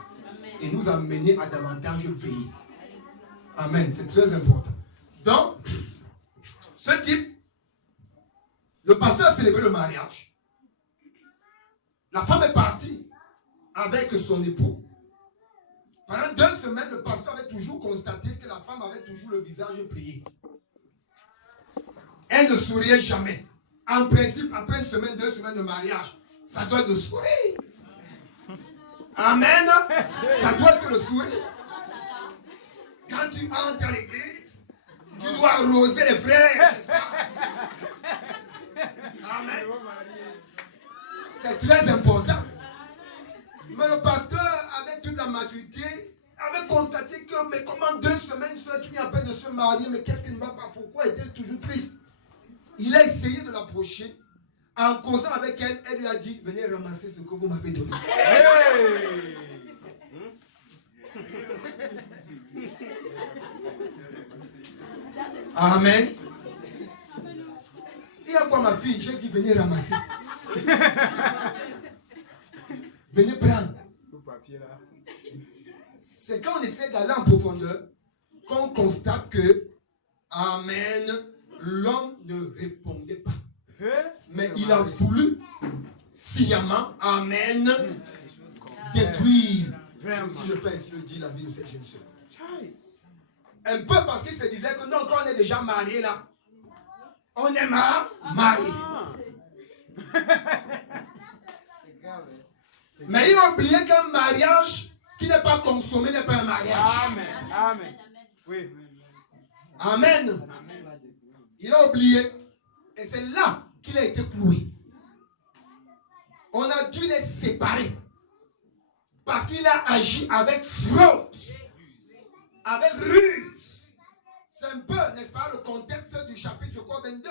Et nous amener à davantage veiller. Amen. C'est très important. Donc, ce type, le pasteur a célébré le mariage. La femme est partie avec son époux. Pendant 2 semaines, le pasteur avait toujours constaté que la femme avait toujours le visage plié. Elle ne souriait jamais. En principe, après 1 semaine, 2 semaines de mariage, ça doit être le sourire. Amen. Ça doit être le sourire. Quand tu entres à l'église, tu dois arroser les frères. N'est-ce pas? Amen. C'est très important. Mais le pasteur, avec toute la maturité, avait constaté que, mais comment 2 semaines, ceux qui viennent à peine de se marier, mais qu'est-ce qui ne va pas? Pourquoi est-elle toujours triste? Il a essayé de l'approcher. En causant avec elle, elle lui a dit, venez ramasser ce que vous m'avez donné. Hey! Amen. Il y a quoi ma fille? J'ai dit, venez ramasser. Venez prendre. C'est quand on essaie d'aller en profondeur qu'on constate que, amen, l'homme ne répondait pas. Mais il a voulu sciemment, amen, détruire, si je peux ainsi le dire, la vie de cette jeune sœur. Un peu parce qu'il se disait que non, quand on est déjà marié là, on est marié. Mais il a oublié qu'un mariage qui n'est pas consommé n'est pas un mariage. Amen. Amen. Oui. Amen. Il a oublié. Et c'est là qu'il a été cloué. On a dû les séparer. Parce qu'il a agi avec fraude. Avec ruse. C'est un peu, n'est-ce pas, le contexte du chapitre, je crois, 22.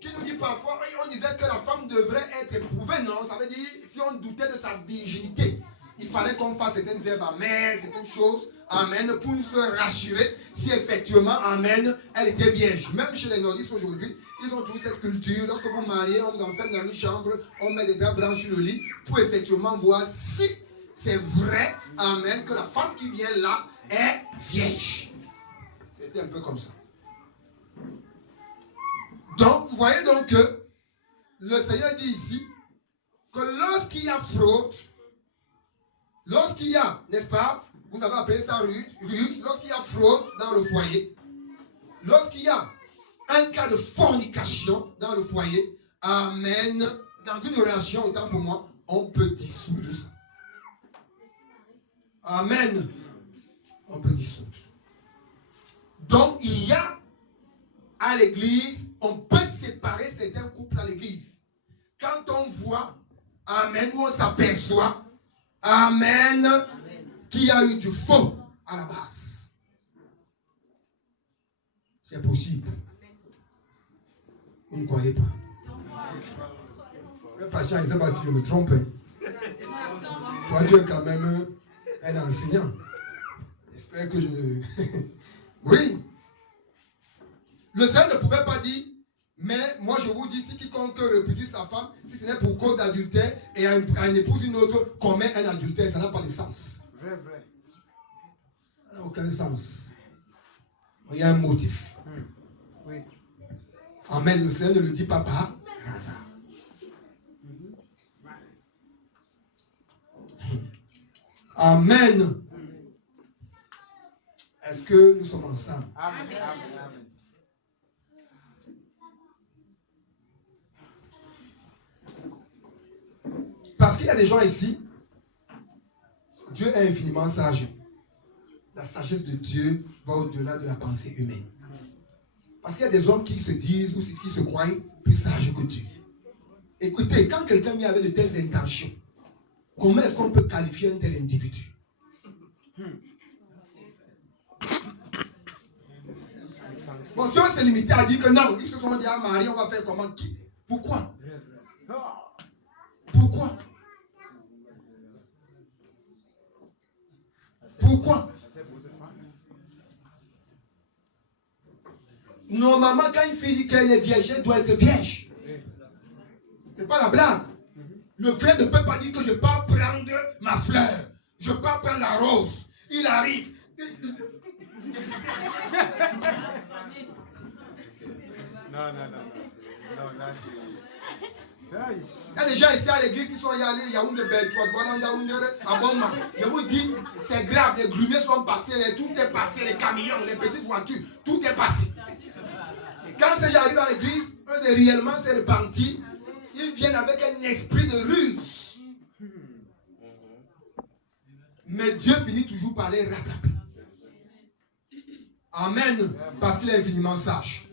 Qui nous dit parfois, on disait que la femme devrait être éprouvée. Non, ça veut dire, si on doutait de sa virginité, il fallait qu'on fasse certaines herbes amères, certaines choses, amen, pour se rassurer si effectivement, amen, elle était vierge. Même chez les nordistes aujourd'hui, ils ont tous cette culture. Lorsque vous mariez, on vous enferme dans une chambre, on met des draps blancs sur le lit pour effectivement voir si c'est vrai, amen, que la femme qui vient là est vierge. C'était un peu comme ça. Donc, vous voyez donc que le Seigneur dit ici que lorsqu'il y a fraude, lorsqu'il y a, n'est-ce pas, vous avez appelé ça ruse, lorsqu'il y a fraude dans le foyer, lorsqu'il y a un cas de fornication dans le foyer, amen, dans une relation, autant pour moi, on peut dissoudre ça. Amen. On peut dissoudre. Donc, il y a à l'église, on peut séparer certains couples à l'église. Quand on voit, amen, où on s'aperçoit, amen, qu'il y a eu du faux à la base. C'est possible. Vous ne croyez pas? Le pasteur, je ne sais pas si je me trompe. Toi, tu es quand même un enseignant. J'espère que je ne... Oui. Le Seigneur ne pouvait pas dire, mais moi je vous dis, si quiconque répudie sa femme, si ce n'est pour cause d'adultère, et à une épouse une autre, commet un adultère, ça n'a pas de sens. Vrai, vrai. Ça n'a aucun sens. Il y a un motif. Oui. Amen. Le Seigneur ne le dit pas par hasard. Amen. Est-ce que nous sommes ensemble? Amen. Amen. Amen. Parce qu'il y a des gens ici, Dieu est infiniment sage. La sagesse de Dieu va au-delà de la pensée humaine. Parce qu'il y a des hommes qui se disent ou qui se croient plus sages que Dieu. Écoutez, quand quelqu'un vient avec de telles intentions, comment est-ce qu'on peut qualifier un tel individu? Bon, si on s'est limité à dire que non, ils se sont dit à Marie, on va faire comment? Qui? Pourquoi? Pourquoi? Pourquoi? Normalement, quand une fille dit qu'elle est vierge, elle doit être vierge. C'est pas la blague. Le frère ne peut pas dire que je ne peux pas prendre ma fleur. Je ne peux pas prendre la rose. Il arrive. Non. Il y a des gens ici à l'église qui sont allés, Yaoundé, à Boma. Je vous dis, c'est grave, les grumiers sont passés, tout est passé, les camions, les petites voitures, tout est passé. Et quand ces gens arrivent à l'église, eux de réellement s'est repenti, ils viennent avec un esprit de ruse. Mais Dieu finit toujours par les rattraper. Amen. Parce qu'il est infiniment sage.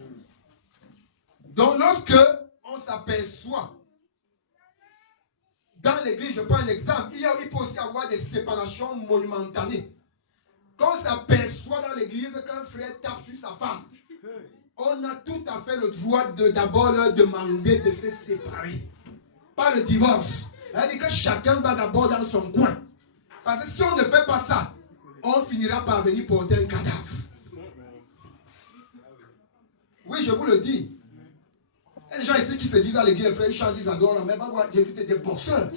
Donc lorsque on s'aperçoit dans l'église, je prends un exemple, il peut aussi avoir des séparations monumentales. Quand on s'aperçoit dans l'église qu'un frère tape sur sa femme, on a tout à fait le droit d'abord leur demander de se séparer. Pas le divorce. C'est-à-dire que chacun va d'abord dans son coin. Parce que si on ne fait pas ça, on finira par venir porter un cadavre. Oui, je vous le dis. Il y a des gens ici qui se disent à l'église, frère, ils chantent, ils adorent, mais j'ai vu des boxeurs.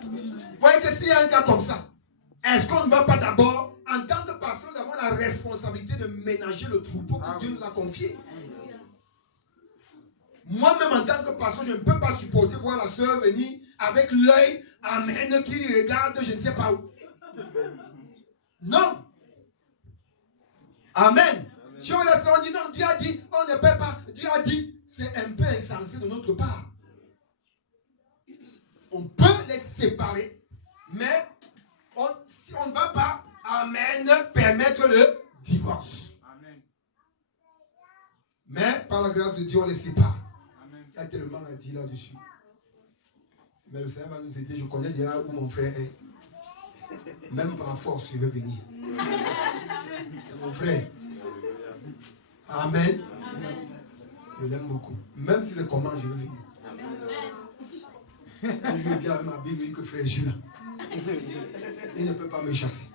Vous voyez que s'il y a un cas comme ça, est-ce qu'on ne va pas d'abord, en tant que pasteur, nous avons la responsabilité de ménager le troupeau que Dieu nous a confié. Moi-même, en tant que pasteur, je ne peux pas supporter voir la soeur venir avec l'œil, amen, qui regarde, je ne sais pas où. Non. Amen. Si on dit non, Dieu a dit, on ne peut pas. Dieu a dit, c'est un peu insensé de notre part. On peut les séparer, mais si on ne va pas, amen, permettre le divorce. Amen. Mais par la grâce de Dieu, on les sépare. Amen. Il y a tellement à dire là-dessus. Mais le Seigneur va nous aider. Je connais déjà où mon frère est. Même par force, il veut venir. C'est mon frère. Amen. Je l'aime beaucoup. Même si c'est comment, je veux venir. Un jour, il vient avec ma Bible, il dit que frère, je suis là. Il ne peut pas me chasser.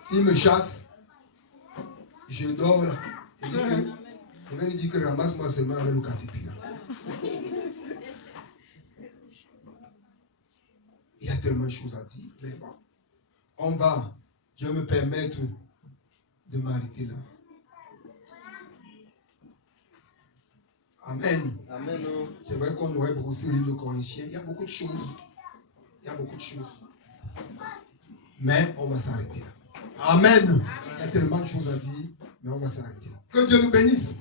S'il me chasse, je dors là. Il va lui dire que ramasse-moi seulement avec le caterpillar. Il y a tellement de choses à dire. Mais bon, je vais me permettre de m'arrêter là. Amen. Amen. C'est vrai qu'on aurait brossé le livre de Corinthiens. Il y a beaucoup de choses. Mais on va s'arrêter là. Amen. Il y a tellement de choses à dire, mais on va s'arrêter là. Que Dieu nous bénisse.